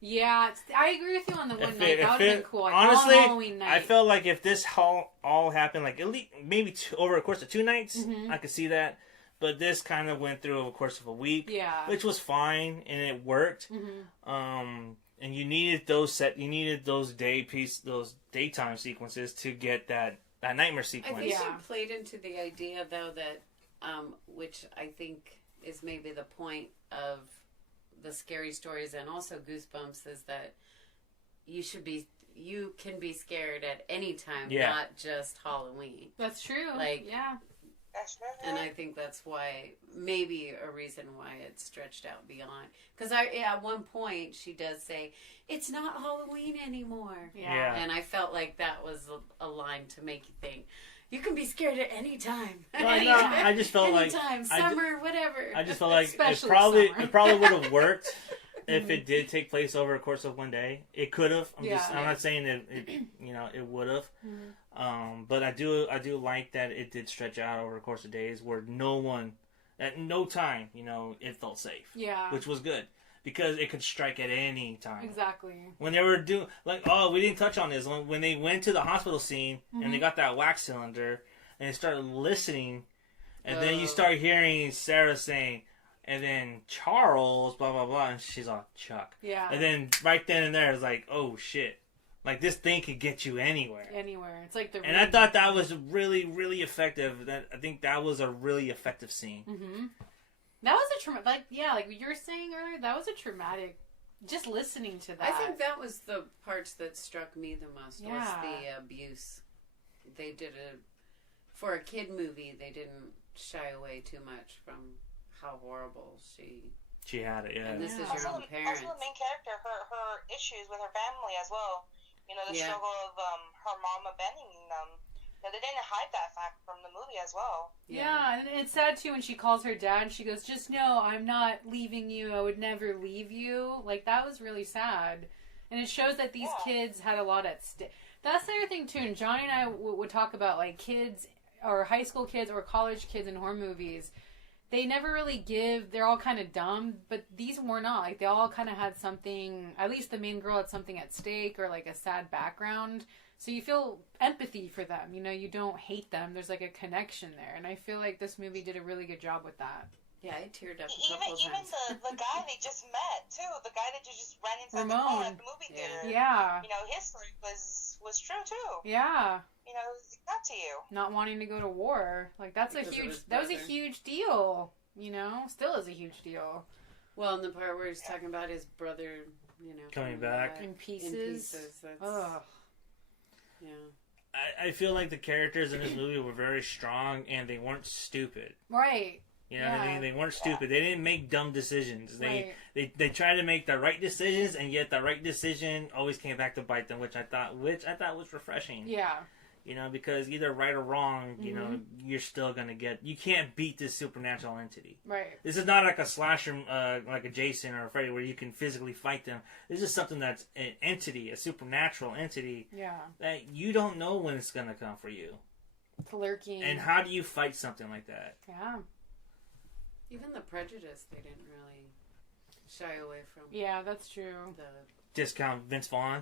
Yeah, I agree with you on the one night. That would have been cool. Like, honestly, all Halloween night. I felt like if this all happened, like at least maybe over a course of 2 nights, I could see that. But this kind of went through over a course of a week, Yeah. which was fine and it worked. And you needed those those daytime sequences to get that nightmare sequence. I think it played into the idea, though, that which I think is maybe the point of the scary stories and also Goosebumps, is that you can be scared at any time, not just Halloween. That's true. And I think that's why, maybe a reason why it's stretched out beyond. Because at one point she does say, "It's not Halloween anymore." Yeah. And I felt like that was a line to make you think, you can be scared at any time. Well, I just felt anytime, summer, whatever. I just felt like Especially it probably would have worked if it did take place over a course of one day. It could have. I'm not saying that it would have. But I do like that it did stretch out over a course of days where no one, at no time, it felt safe. Yeah. Which was good. Because it could strike at any time. Exactly. When they were doing, we didn't touch on this. When they went to the hospital scene and they got that wax cylinder and they started listening, and then you start hearing Sarah saying, and then Charles, blah, blah, blah, and she's all, Chuck. Yeah. And then right then and there, it's like, oh, shit. Like, this thing could get you anywhere. Anywhere. It's like And I thought that was really, really effective. I think that was a really effective scene. Mm-hmm. That was a traumatic, like you were saying earlier, that was a traumatic, just listening to that. I think that was the parts that struck me the most, was the abuse. They did for a kid movie, they didn't shy away too much from how horrible she had it, and this is your own parents. Also the main character, her issues with her family as well. The struggle of her mom abandoning them. They didn't hide that fact from the movie as well. Yeah, and it's sad too when she calls her dad. She goes, "Just know I'm not leaving you. I would never leave you." Like, that was really sad, and it shows that these kids had a lot at stake. That's the other thing too. And Johnny and I would talk about, like, kids or high school kids or college kids in horror movies. They never really give. They're all kind of dumb, but these were not. Like, they all kind of had something. At least the main girl had something at stake or like a sad background. So you feel empathy for them. You don't hate them. There's like a connection there. And I feel like this movie did a really good job with that. Yeah, I teared up a couple even times. the guy they just met, too. The guy that just ran inside the car at the movie theater. Yeah. His story was true, too. Yeah. It got to you. Not wanting to go to war. Like, that was a huge deal. Still is a huge deal. Well, and the part where he's talking about his brother, coming back. In pieces. Ugh. Yeah. I feel like the characters in this movie were very strong and they weren't stupid. Right. You know what I mean? They weren't stupid. They didn't make dumb decisions. Right. They tried to make the right decisions, and yet the right decision always came back to bite them, which I thought was refreshing. Yeah. Because either right or wrong, you're still gonna get. You can't beat this supernatural entity. Right. This is not like a slasher, like a Jason or a Freddy, where you can physically fight them. This is something that's an entity, a supernatural entity. Yeah. That you don't know when it's gonna come for you. It's lurking. And how do you fight something like that? Yeah. Even the prejudice, they didn't really shy away from. Yeah, that's true. Discount Vince Vaughn.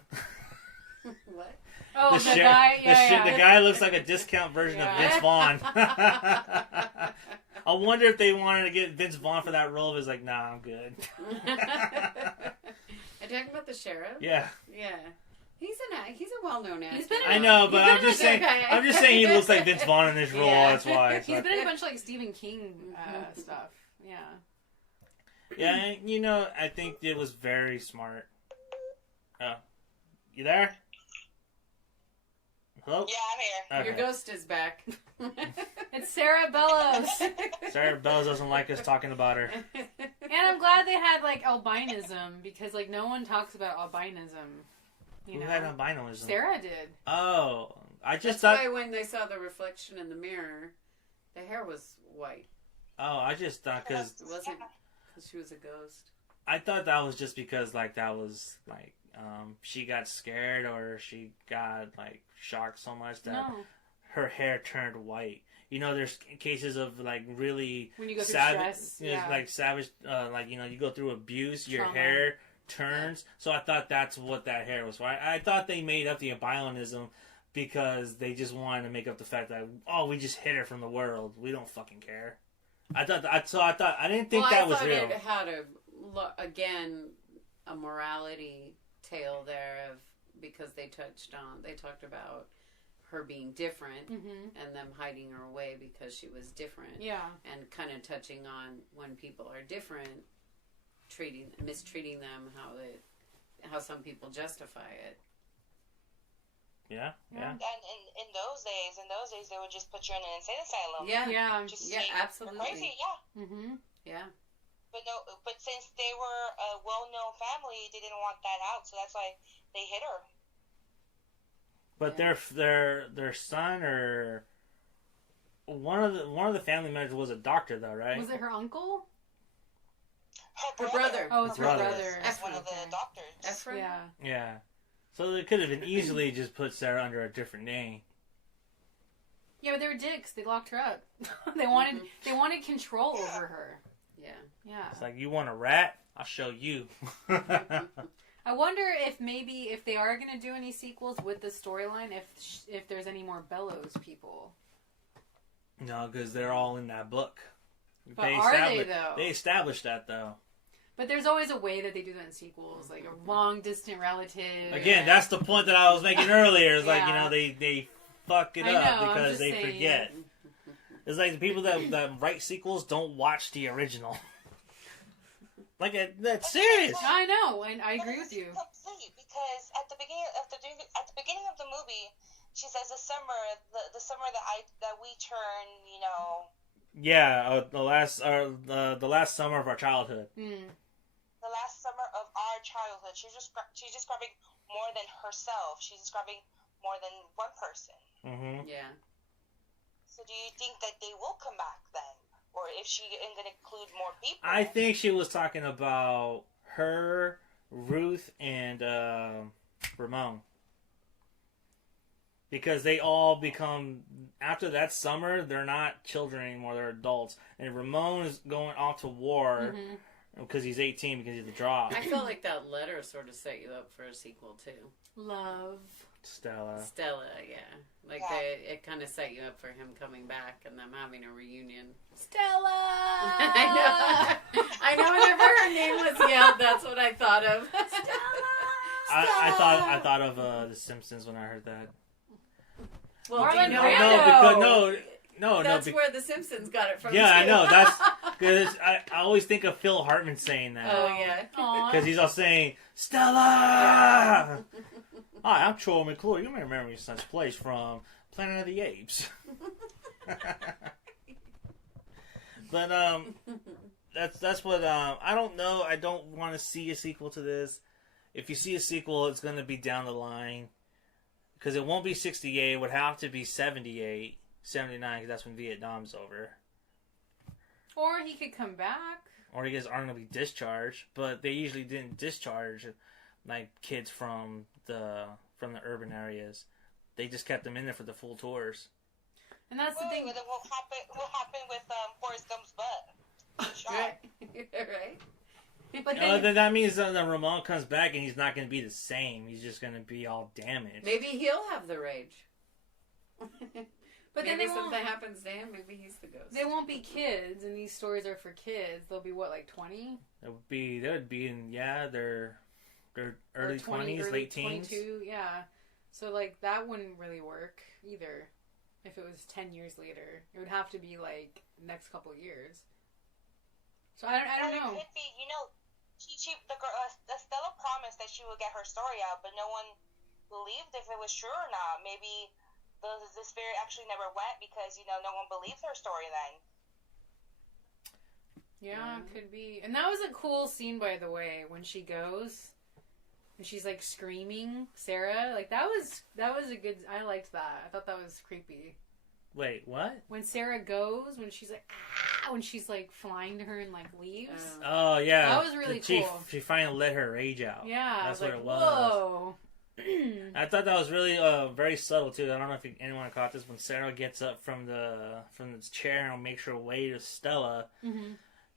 What? Oh, the guy. Yeah, the guy looks like a discount version of Vince Vaughn. I wonder if they wanted to get Vince Vaughn for that role. It was like, nah, I'm good. Are you talking about the sheriff? Yeah. Yeah. He's a well-known actor. I know, but I'm just saying. I'm just saying he looks like Vince Vaughn in this role. Yeah. That's why. He's been in a bunch of like Stephen King stuff. Yeah. Yeah, I think it was very smart. You there? Hello? Yeah, I'm here. Okay. Your ghost is back. It's Sarah Bellows. Sarah Bellows doesn't like us talking about her. And I'm glad they had like albinism because like no one talks about albinism. Who had albinism? Sarah did. Oh, I just That's thought. why when they saw the reflection in the mirror, the hair was white. Oh, I just thought because it wasn't because she was a ghost. I thought that was just because like that was like she got scared or she got like shocked so much that her hair turned white. There's cases of like really when you go through savage, stress, like savage, like you go through abuse, your trauma. hair turns. So I thought that's what that hair was for. I thought they made up the albinism because they just wanted to make up the fact that we just hid her from the world. We don't fucking care. I didn't think that was real. It had a morality tale there of, because they talked about her being different and them hiding her away because she was different. Yeah. And kind of touching on when people are different, mistreating them, how some people justify it. Yeah. And in those days, they would just put you in an insane asylum. Yeah. Just Absolutely. you're crazy. Yeah. Yeah. But since they were a well-known family, they didn't want that out, so that's why they hid her. But their son or one of the family members was a doctor, though, right? Was it her uncle? Her brother. Oh, it's her brother. That's one of the doctors. Ephraim? Yeah. Yeah. So they could have been easily just put Sarah under a different name. Yeah, but they were dicks. They locked her up. They wanted control over her. Yeah. It's like, you want a rat? I'll show you. I wonder if they are going to do any sequels with the storyline, if there's any more Bellows people. No, because they're all in that book. But are they, though? They established that, though. But there's always a way that they do that in sequels, like a long distant relative. Again, that's the point that I was making earlier. It's like, they fuck it up because they forget. It's like the people that write sequels don't watch the original. Like, that's serious. I know, and I agree with you. Complete, because at the beginning of the movie, she says the summer that we turn, Yeah, the last summer of our childhood. The last summer of our childhood. She's describing more than herself. She's describing more than one person. Mm-hmm. Yeah. So do you think that they will come back then? Or if she is going to include more people? I think she was talking about her, Ruth, and Ramon. Because they all become, after that summer, they're not children anymore, they're adults. And Ramon is going off to war because he's 18 because he's the drop. I felt like that letter sort of set you up for a sequel, too. Love. Stella, yeah. Like, it kind of set you up for him coming back and them having a reunion. Stella! I know whenever her name was yelled, that's what I thought of. Stella! I thought of The Simpsons when I heard that. Well, Marlon Brando. That's where The Simpsons got it from. Yeah, too. I know. That's because I always think of Phil Hartman saying that. Oh, yeah. Because he's all saying, Stella! Hi, I'm Troy McClure. You may remember me such place from Planet of the Apes. But that's what I don't know. I don't want to see a sequel to this. If you see a sequel, it's going to be down the line. Because it won't be 68. It would have to be 78, 79, because that's when Vietnam's over. Or he could come back. Or you guys aren't going to be discharged. But they usually didn't discharge like kids from the urban areas. They just kept them in there for the full tours. And that's the thing. What happened with Forrest Gump's butt? Right. But then that means that Ramon comes back and he's not going to be the same. He's just going to be all damaged. Maybe he'll have the rage. But maybe then something happens to him. Maybe he's the ghost. They won't be kids, and these stories are for kids. They'll be what, like 20? They would be in their early 20s, late teens. 22, yeah. So like that wouldn't really work either. If it was 10 years later, it would have to be like next couple of years. So I don't know. It could be, the Stella promised that she would get her story out, but no one believed if it was true or not. Maybe the spirit actually never went because no one believed her story then. Yeah, it could be. And that was a cool scene, by the way, when she goes and she's like screaming, Sarah. Like that was a good. I liked that. I thought that was creepy. Wait, what? When Sarah goes, when she's like, when she's like flying to her and like leaves. Oh yeah, that was really cool. She finally let her rage out. Yeah, that's what like, it was. Whoa. I thought that was really very subtle too. I don't know if anyone caught this. When Sarah gets up from the chair and makes her way to Stella,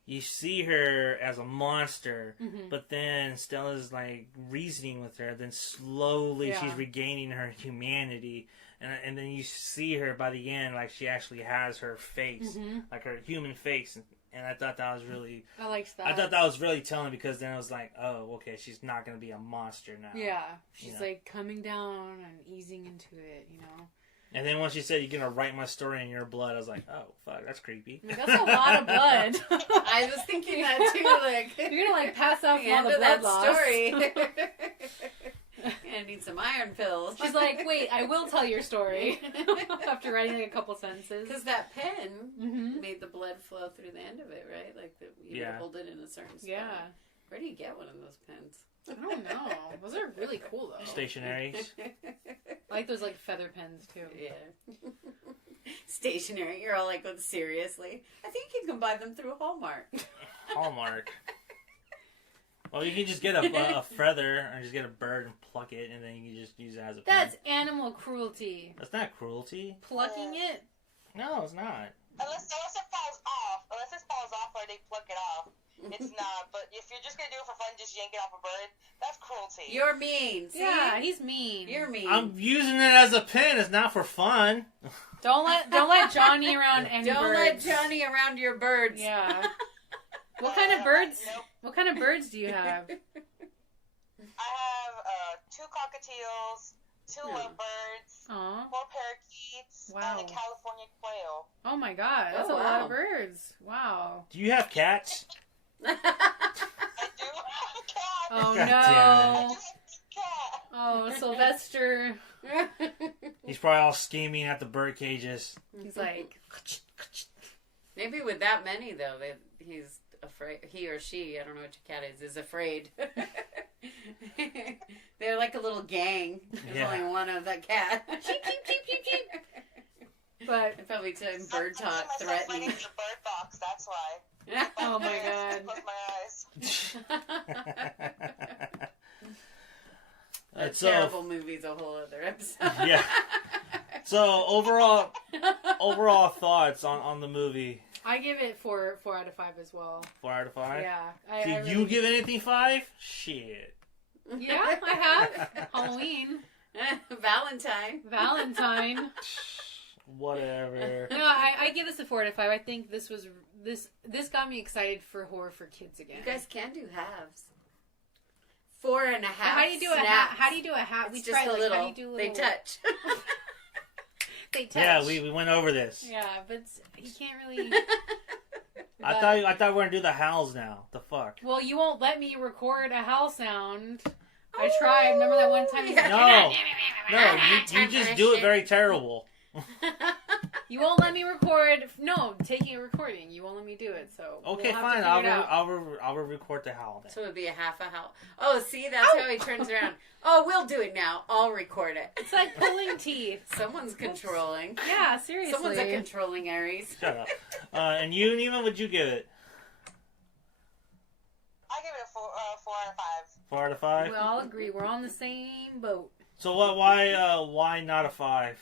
you see her as a monster, but then Stella's like reasoning with her. Then slowly she's regaining her humanity, and then you see her by the end like she actually has her face, like her human face, And I thought that was really... I liked that. I thought that was really telling because then I was like, oh, okay, she's not going to be a monster now. Yeah. She's like coming down and easing into it, you know? And then when she said, you're going to write my story in your blood, I was like, oh, fuck, that's creepy. That's a lot of blood. I was thinking that too. Like, you're going to pass out the all end the of blood that loss. story. I need some iron pills. She's like, wait, I will tell your story. After writing like a couple sentences. Because that pen made the blood flow through the end of it, right? Like, you would hold it in a certain spot. Yeah. Where do you get one of those pens? I don't know. Those are really cool, though. Stationaries. I like those, like, feather pens, too. Yeah. Stationary. You're all like, oh, seriously? I think you can buy them through Hallmark. Hallmark. Well, you can just get a feather or just get a bird and pluck it, and then you can just use it as a pen. That's animal cruelty. That's not cruelty. Plucking it? No, it's not. Unless it falls off. Unless it falls off or they pluck it off. It's not. But if you're just going to do it for fun, just yank it off a bird, that's cruelty. You're mean. See? Yeah, he's mean. You're mean. I'm using it as a pen. It's not for fun. Don't let Johnny around any Don't birds. let Johnny around your birds. Yeah. What kind of birds? Nope. What kind of birds do you have? I have 2 cockatiels, 2 lovebirds, 4 parakeets, and a California quail. Oh my god, that's a lot of birds. Wow. Do you have cats? I do have a cat. Oh God no. I do have a cat. Oh, Sylvester. He's probably all scheming at the bird cages. He's like... Maybe with that many, though, he's afraid. He or she, I don't know what your cat is afraid. They're like a little gang. There's only one of that cat. Cheep, cheep, cheep, cheep, cheep. But probably saying bird talk threatening. My name's a bird box, that's why. Oh my god. Close my eyes. A terrible movie's a whole other episode. Yeah. So overall thoughts on the movie. I give it 4 out of 5 as well. 4 out of 5. Yeah. Did you give anything 5? Shit. Yeah, I have. Halloween. Valentine. Whatever. No, I give this a 4 out of 5. I think this got me excited for horror for kids again. You guys can do halves. 4.5. How do you do a half? How do you do a half? We just tried, a like, little. How do you do a little. They touch. They touch. Yeah, we went over this. Yeah, but you can't really. I thought we were gonna do the howls now. The fuck. Well, you won't let me record a howl sound. I tried. Remember that one time? No, you just do it very terrible. You won't let me record. No, taking a recording. You won't let me do it. So okay, we'll fine. I'll record the howl. Then. So it'd be a half a howl. Oh, see, that's how he turns around. Oh, we'll do it now. I'll record it. It's like pulling teeth. Someone's controlling. Yeah, seriously. Someone's a controlling Aries. Shut up. And you, Naima, what'd you give it? I give it a 4 out of 5. 4 out of 5. We all agree. We're on the same boat. So what? Why not a 5?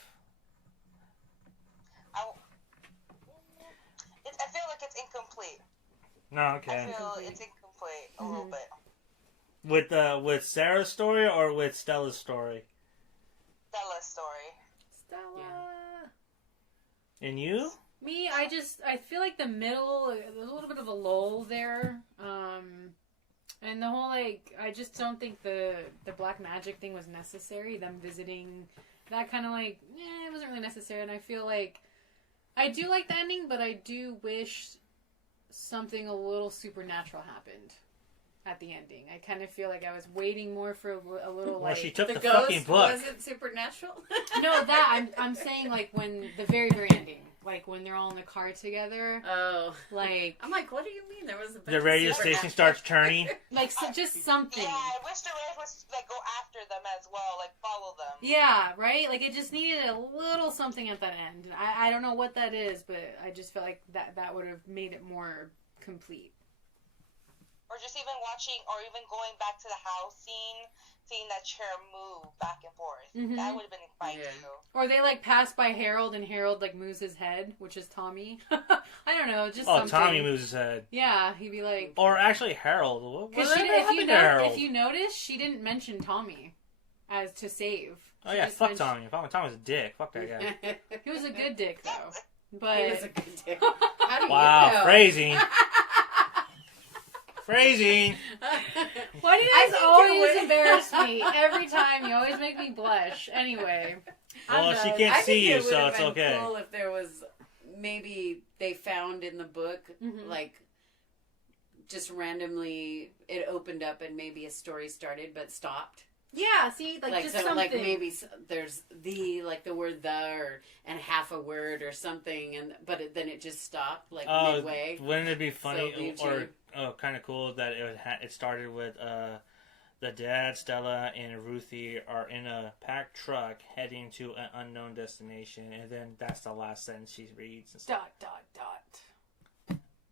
I feel like it's incomplete. No, okay. I feel it's incomplete a little bit. With Sarah's story or with Stella's story? Stella's story. Stella. And you? Me, I feel like the middle, there's a little bit of a lull there. And the whole, like, I just don't think the black magic thing was necessary. Them visiting, that kind of like, it wasn't really necessary. And I feel like, I do like the ending, but I do wish something a little supernatural happened at the ending. I kind of feel like I was waiting more for a little, well, like... she took the ghost, fucking book. Was it supernatural? No, that, I'm saying, like, when, the very, very ending. Like, when they're all in the car together. Oh. Like... I'm like, what do you mean? There was a bunch The radio station starts turning. Like, so just something. Yeah, I wish the rest was, like, go after them as well. Like, follow them. Yeah, right? Like, it just needed a little something at that end. I don't know what that is, but I just felt like that would have made it more complete. Or just even watching, or even going back to the house scene, seeing that chair move back and forth. Mm-hmm. That would have been fine, too. Or they, like, pass by Harold, and Harold, like, moves his head, which is Tommy. I don't know, just something. Tommy moves his head. Yeah, he'd be like... Or actually Harold. Because if you notice, she didn't mention Tommy as to save. Oh, yeah, fuck Tommy. Tommy's a dick. Fuck that guy. He was a good dick, though. But He was a good dick. How do Wow, you know? phrasing. Phrasing. Why do you I guys think always it would- embarrass me every time? You always make me blush. Anyway, Well, I'm she done. can't I see think you, it would so have it's been okay. cool if there was maybe they found in the book like just randomly it opened up and maybe a story started but stopped. Yeah, see, like just something. Like maybe there's the word the and half a word or something, and then it just stopped like midway. Wouldn't it be funny So kind of cool that it started with the dad, Stella, and Ruthie are in a packed truck heading to an unknown destination, and then that's the last sentence she reads. And stuff. ...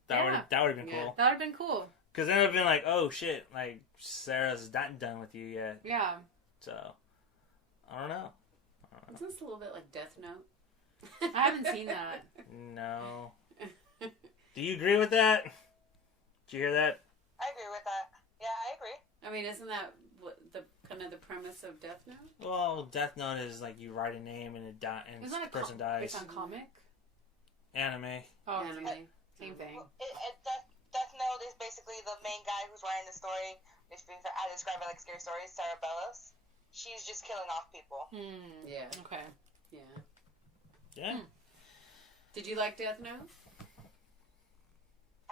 That would have been cool. That would have been cool. Because then it would have been like, oh shit, like Sarah's not done with you yet. Yeah. So I don't know. Isn't this a little bit like Death Note? I haven't seen that. No. Do you agree with that? Did you hear that? I agree with that. Yeah, I agree. I mean, isn't that what the kind of the premise of Death Note? Well, Death Note is like you write a name and the person dies. Based on comic? Anime. Oh, Anime. Same thing. Death Note is basically the main guy who's writing the story. I describe it like scary stories. Sarah Bellows. She's just killing off people. Yeah. Okay. Yeah. Yeah. Did you like Death Note?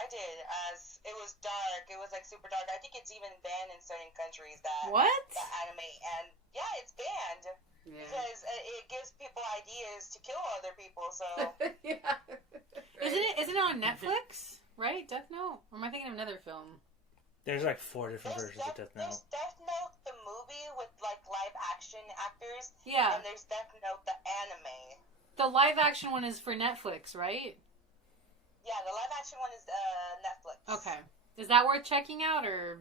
I did. As it was dark. It was like super dark. I think it's even banned in certain countries. That anime, and yeah, it's banned because it gives people ideas to kill other people. So yeah. Right. Isn't it on Netflix? Right, Death Note. Or am I thinking of another film? There's like 4 different versions of Death Note. There's Death Note, the movie with like live action actors. Yeah. And there's Death Note, the anime. The live action one is for Netflix, right? Yeah, the live action one is Netflix. Okay. Is that worth checking out, or?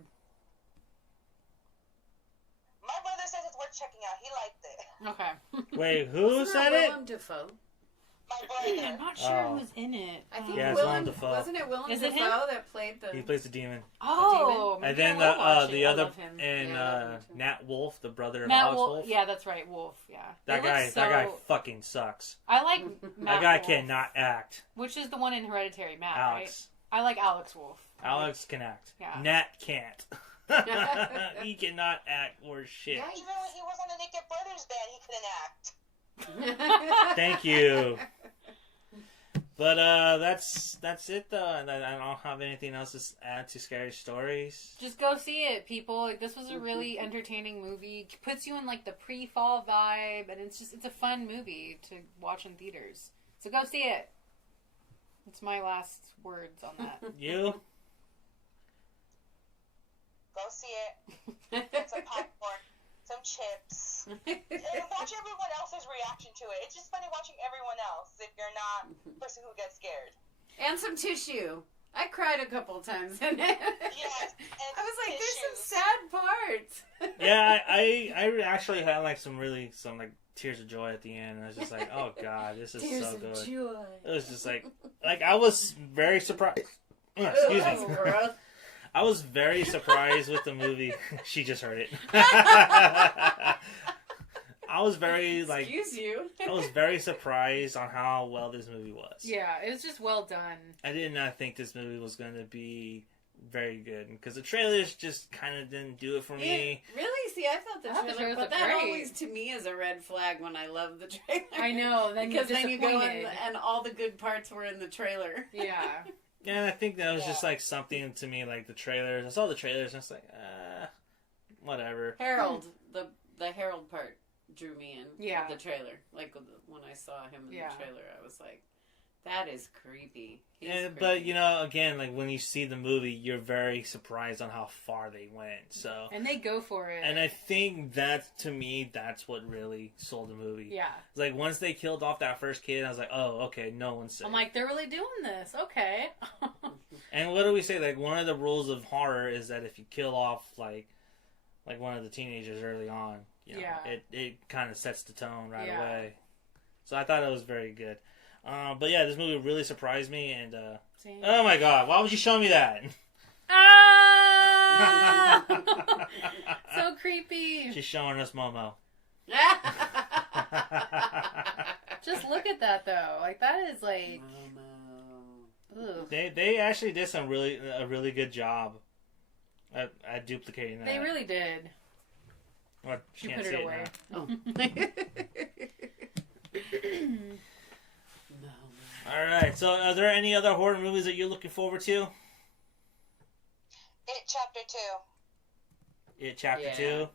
My brother says it's worth checking out. He liked it. Okay. Wait, who said it? Willem Dafoe. My brother. I'm not sure who's in it. I think Yeah, it's Willem Willem Dafoe. Wasn't it Willem Is it Dafoe that played the? He plays the demon. Oh, And maybe then I will watch the it. I other love him. and Yeah, I love him too. Nat Wolf, the brother of Matt Alex Wolf. Wolf. Yeah, that's right. Wolf. Yeah. That He guy. looks That guy so- fucking sucks. I like Matt That guy Wolf, cannot act. Which is the one in Hereditary, Matt, Alex. right? I like Alex Wolf. Alex can act. Yeah. Nat can't. He cannot act or shit. Yeah, even when he was on the Naked Brothers band, he couldn't act. Thank you. But that's it though, and I don't have anything else to add to Scary Stories. Just go see it, people. Like, this was a really entertaining movie. Puts you in like the pre-fall vibe, and it's a fun movie to watch in theaters. So go see it. That's my last words on that. You? Go see it. Get some popcorn, some chips, and watch everyone else's reaction to it. It's just funny watching everyone else if you're not the person who gets scared. And some tissue. I cried a couple times in it. Yes, and I was like, tissues. there's some sad parts. Yeah, I actually had like some tears of joy at the end, and I was just like, oh god, this is Tears so of good. joy. It was just like I was very surprised. Excuse That's me. gross. I was very surprised with the movie. She just heard it. I was very Excuse you. I was very surprised on how well this movie was. Yeah, it was just well done. I did not think this movie was going to be very good because the trailers just kind of didn't do it for me. Really? See, I thought the trailer, trailers but looked that great. always to me is a red flag when I love the trailer. I know, then because you're then you go disappointed. and all the good parts were in the trailer. Yeah. Yeah, and I think that was just like something to me, like the trailers. I saw the trailers and I was like, whatever. Harold, the Harold part drew me in. Yeah. The trailer, like when I saw him in Yeah. the trailer, I was like, that is creepy. He's Yeah, creepy. but again, like when you see the movie, you're very surprised on how far they went. So, And they go for it. and I think that to me, that's what really sold the movie. Yeah. It's like once they killed off that first kid, I was like, oh, okay, no one's safe. I'm like, they're really doing this. Okay. And what do we say? Like one of the rules of horror is that if you kill off like one of the teenagers early on, Yeah. it kind of sets the tone right Yeah. away. So I thought it was very good. But yeah, this movie really surprised me, and Same. oh my god, why would you show me that? Ah! So creepy. She's showing us Momo. Just look at that though. Like that is like. Momo. They actually did a really good job at duplicating that. They really did. Well, She put it away. Oh. All right. So, are there any other horror movies that you're looking forward to? It Chapter 2. It Chapter 2.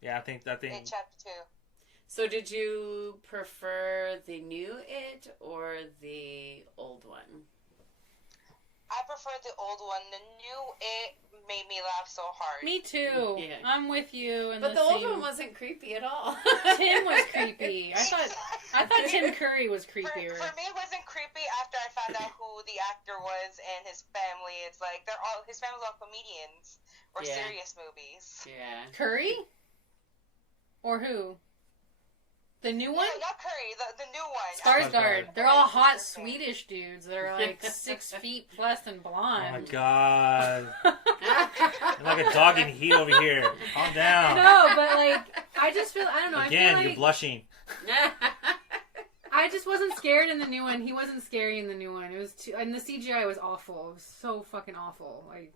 Yeah, I think. It Chapter 2. So, did you prefer the new It or the old one? I prefer the old one. The new It made me laugh so hard. Me too. Yeah. I'm with you. But the old one wasn't creepy at all. Tim was creepy. I thought Tim Curry was creepier. For me, it wasn't creepy after I found out who the actor was and his family. It's like his family's all comedians or serious movies. Yeah. Curry? Or who? The new one? Yeah, not Curry, the new one. Skarsgård. They're all hot Swedish dudes. They're like 6 feet plus and blonde. Oh my god. You're like a dog in heat over here. Calm down. No, but like, I just feel, I don't know. Again, I feel like you're blushing. I just wasn't scared in the new one. He wasn't scary in the new one. It was too, and the CGI was awful. It was so fucking awful. Like,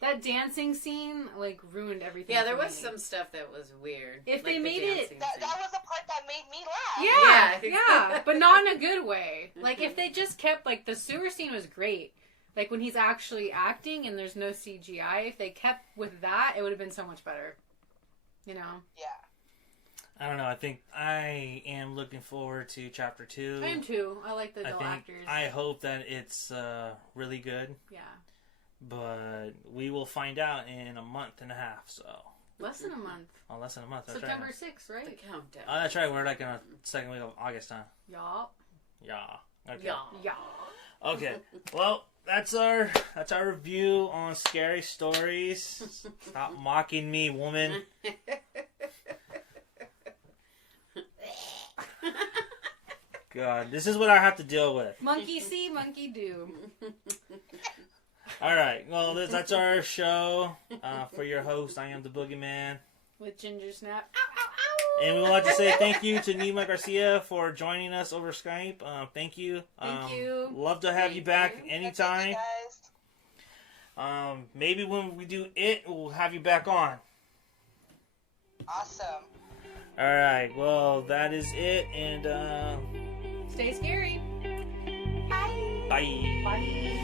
that dancing scene, like, ruined everything. Yeah, there was some stuff that was weird. If they made it... That was the part that made me laugh. Yeah, but not in a good way. Like, if they just kept, like, the sewer scene was great. Like, when he's actually acting and there's no CGI, if they kept with that, it would have been so much better. You know? Yeah. I don't know. I think I am looking forward to Chapter 2. I am too. I like the actors. I hope that it's really good. Yeah. But we will find out in a month and a half, so. Less than a month. Oh, less than a month. That's September right. 6th, right? The countdown. Oh, that's right. We're like in the second week of August, huh? Yeah. Yeah. Okay. Yeah. Okay. Well, that's our review on scary stories. Stop mocking me, woman. God, this is what I have to deal with. Monkey see, monkey do. All right. Well, that's our show. For your host, I am the Boogeyman. With Ginger Snap. Ow, ow, ow. And we would like to say thank you to Naima Gracia for joining us over Skype. Thank you. Thank you. Love to have you back anytime. Thank you guys. Maybe when we do it, we'll have you back on. Awesome. All right. Well, that is it. And Stay scary. bye. Bye.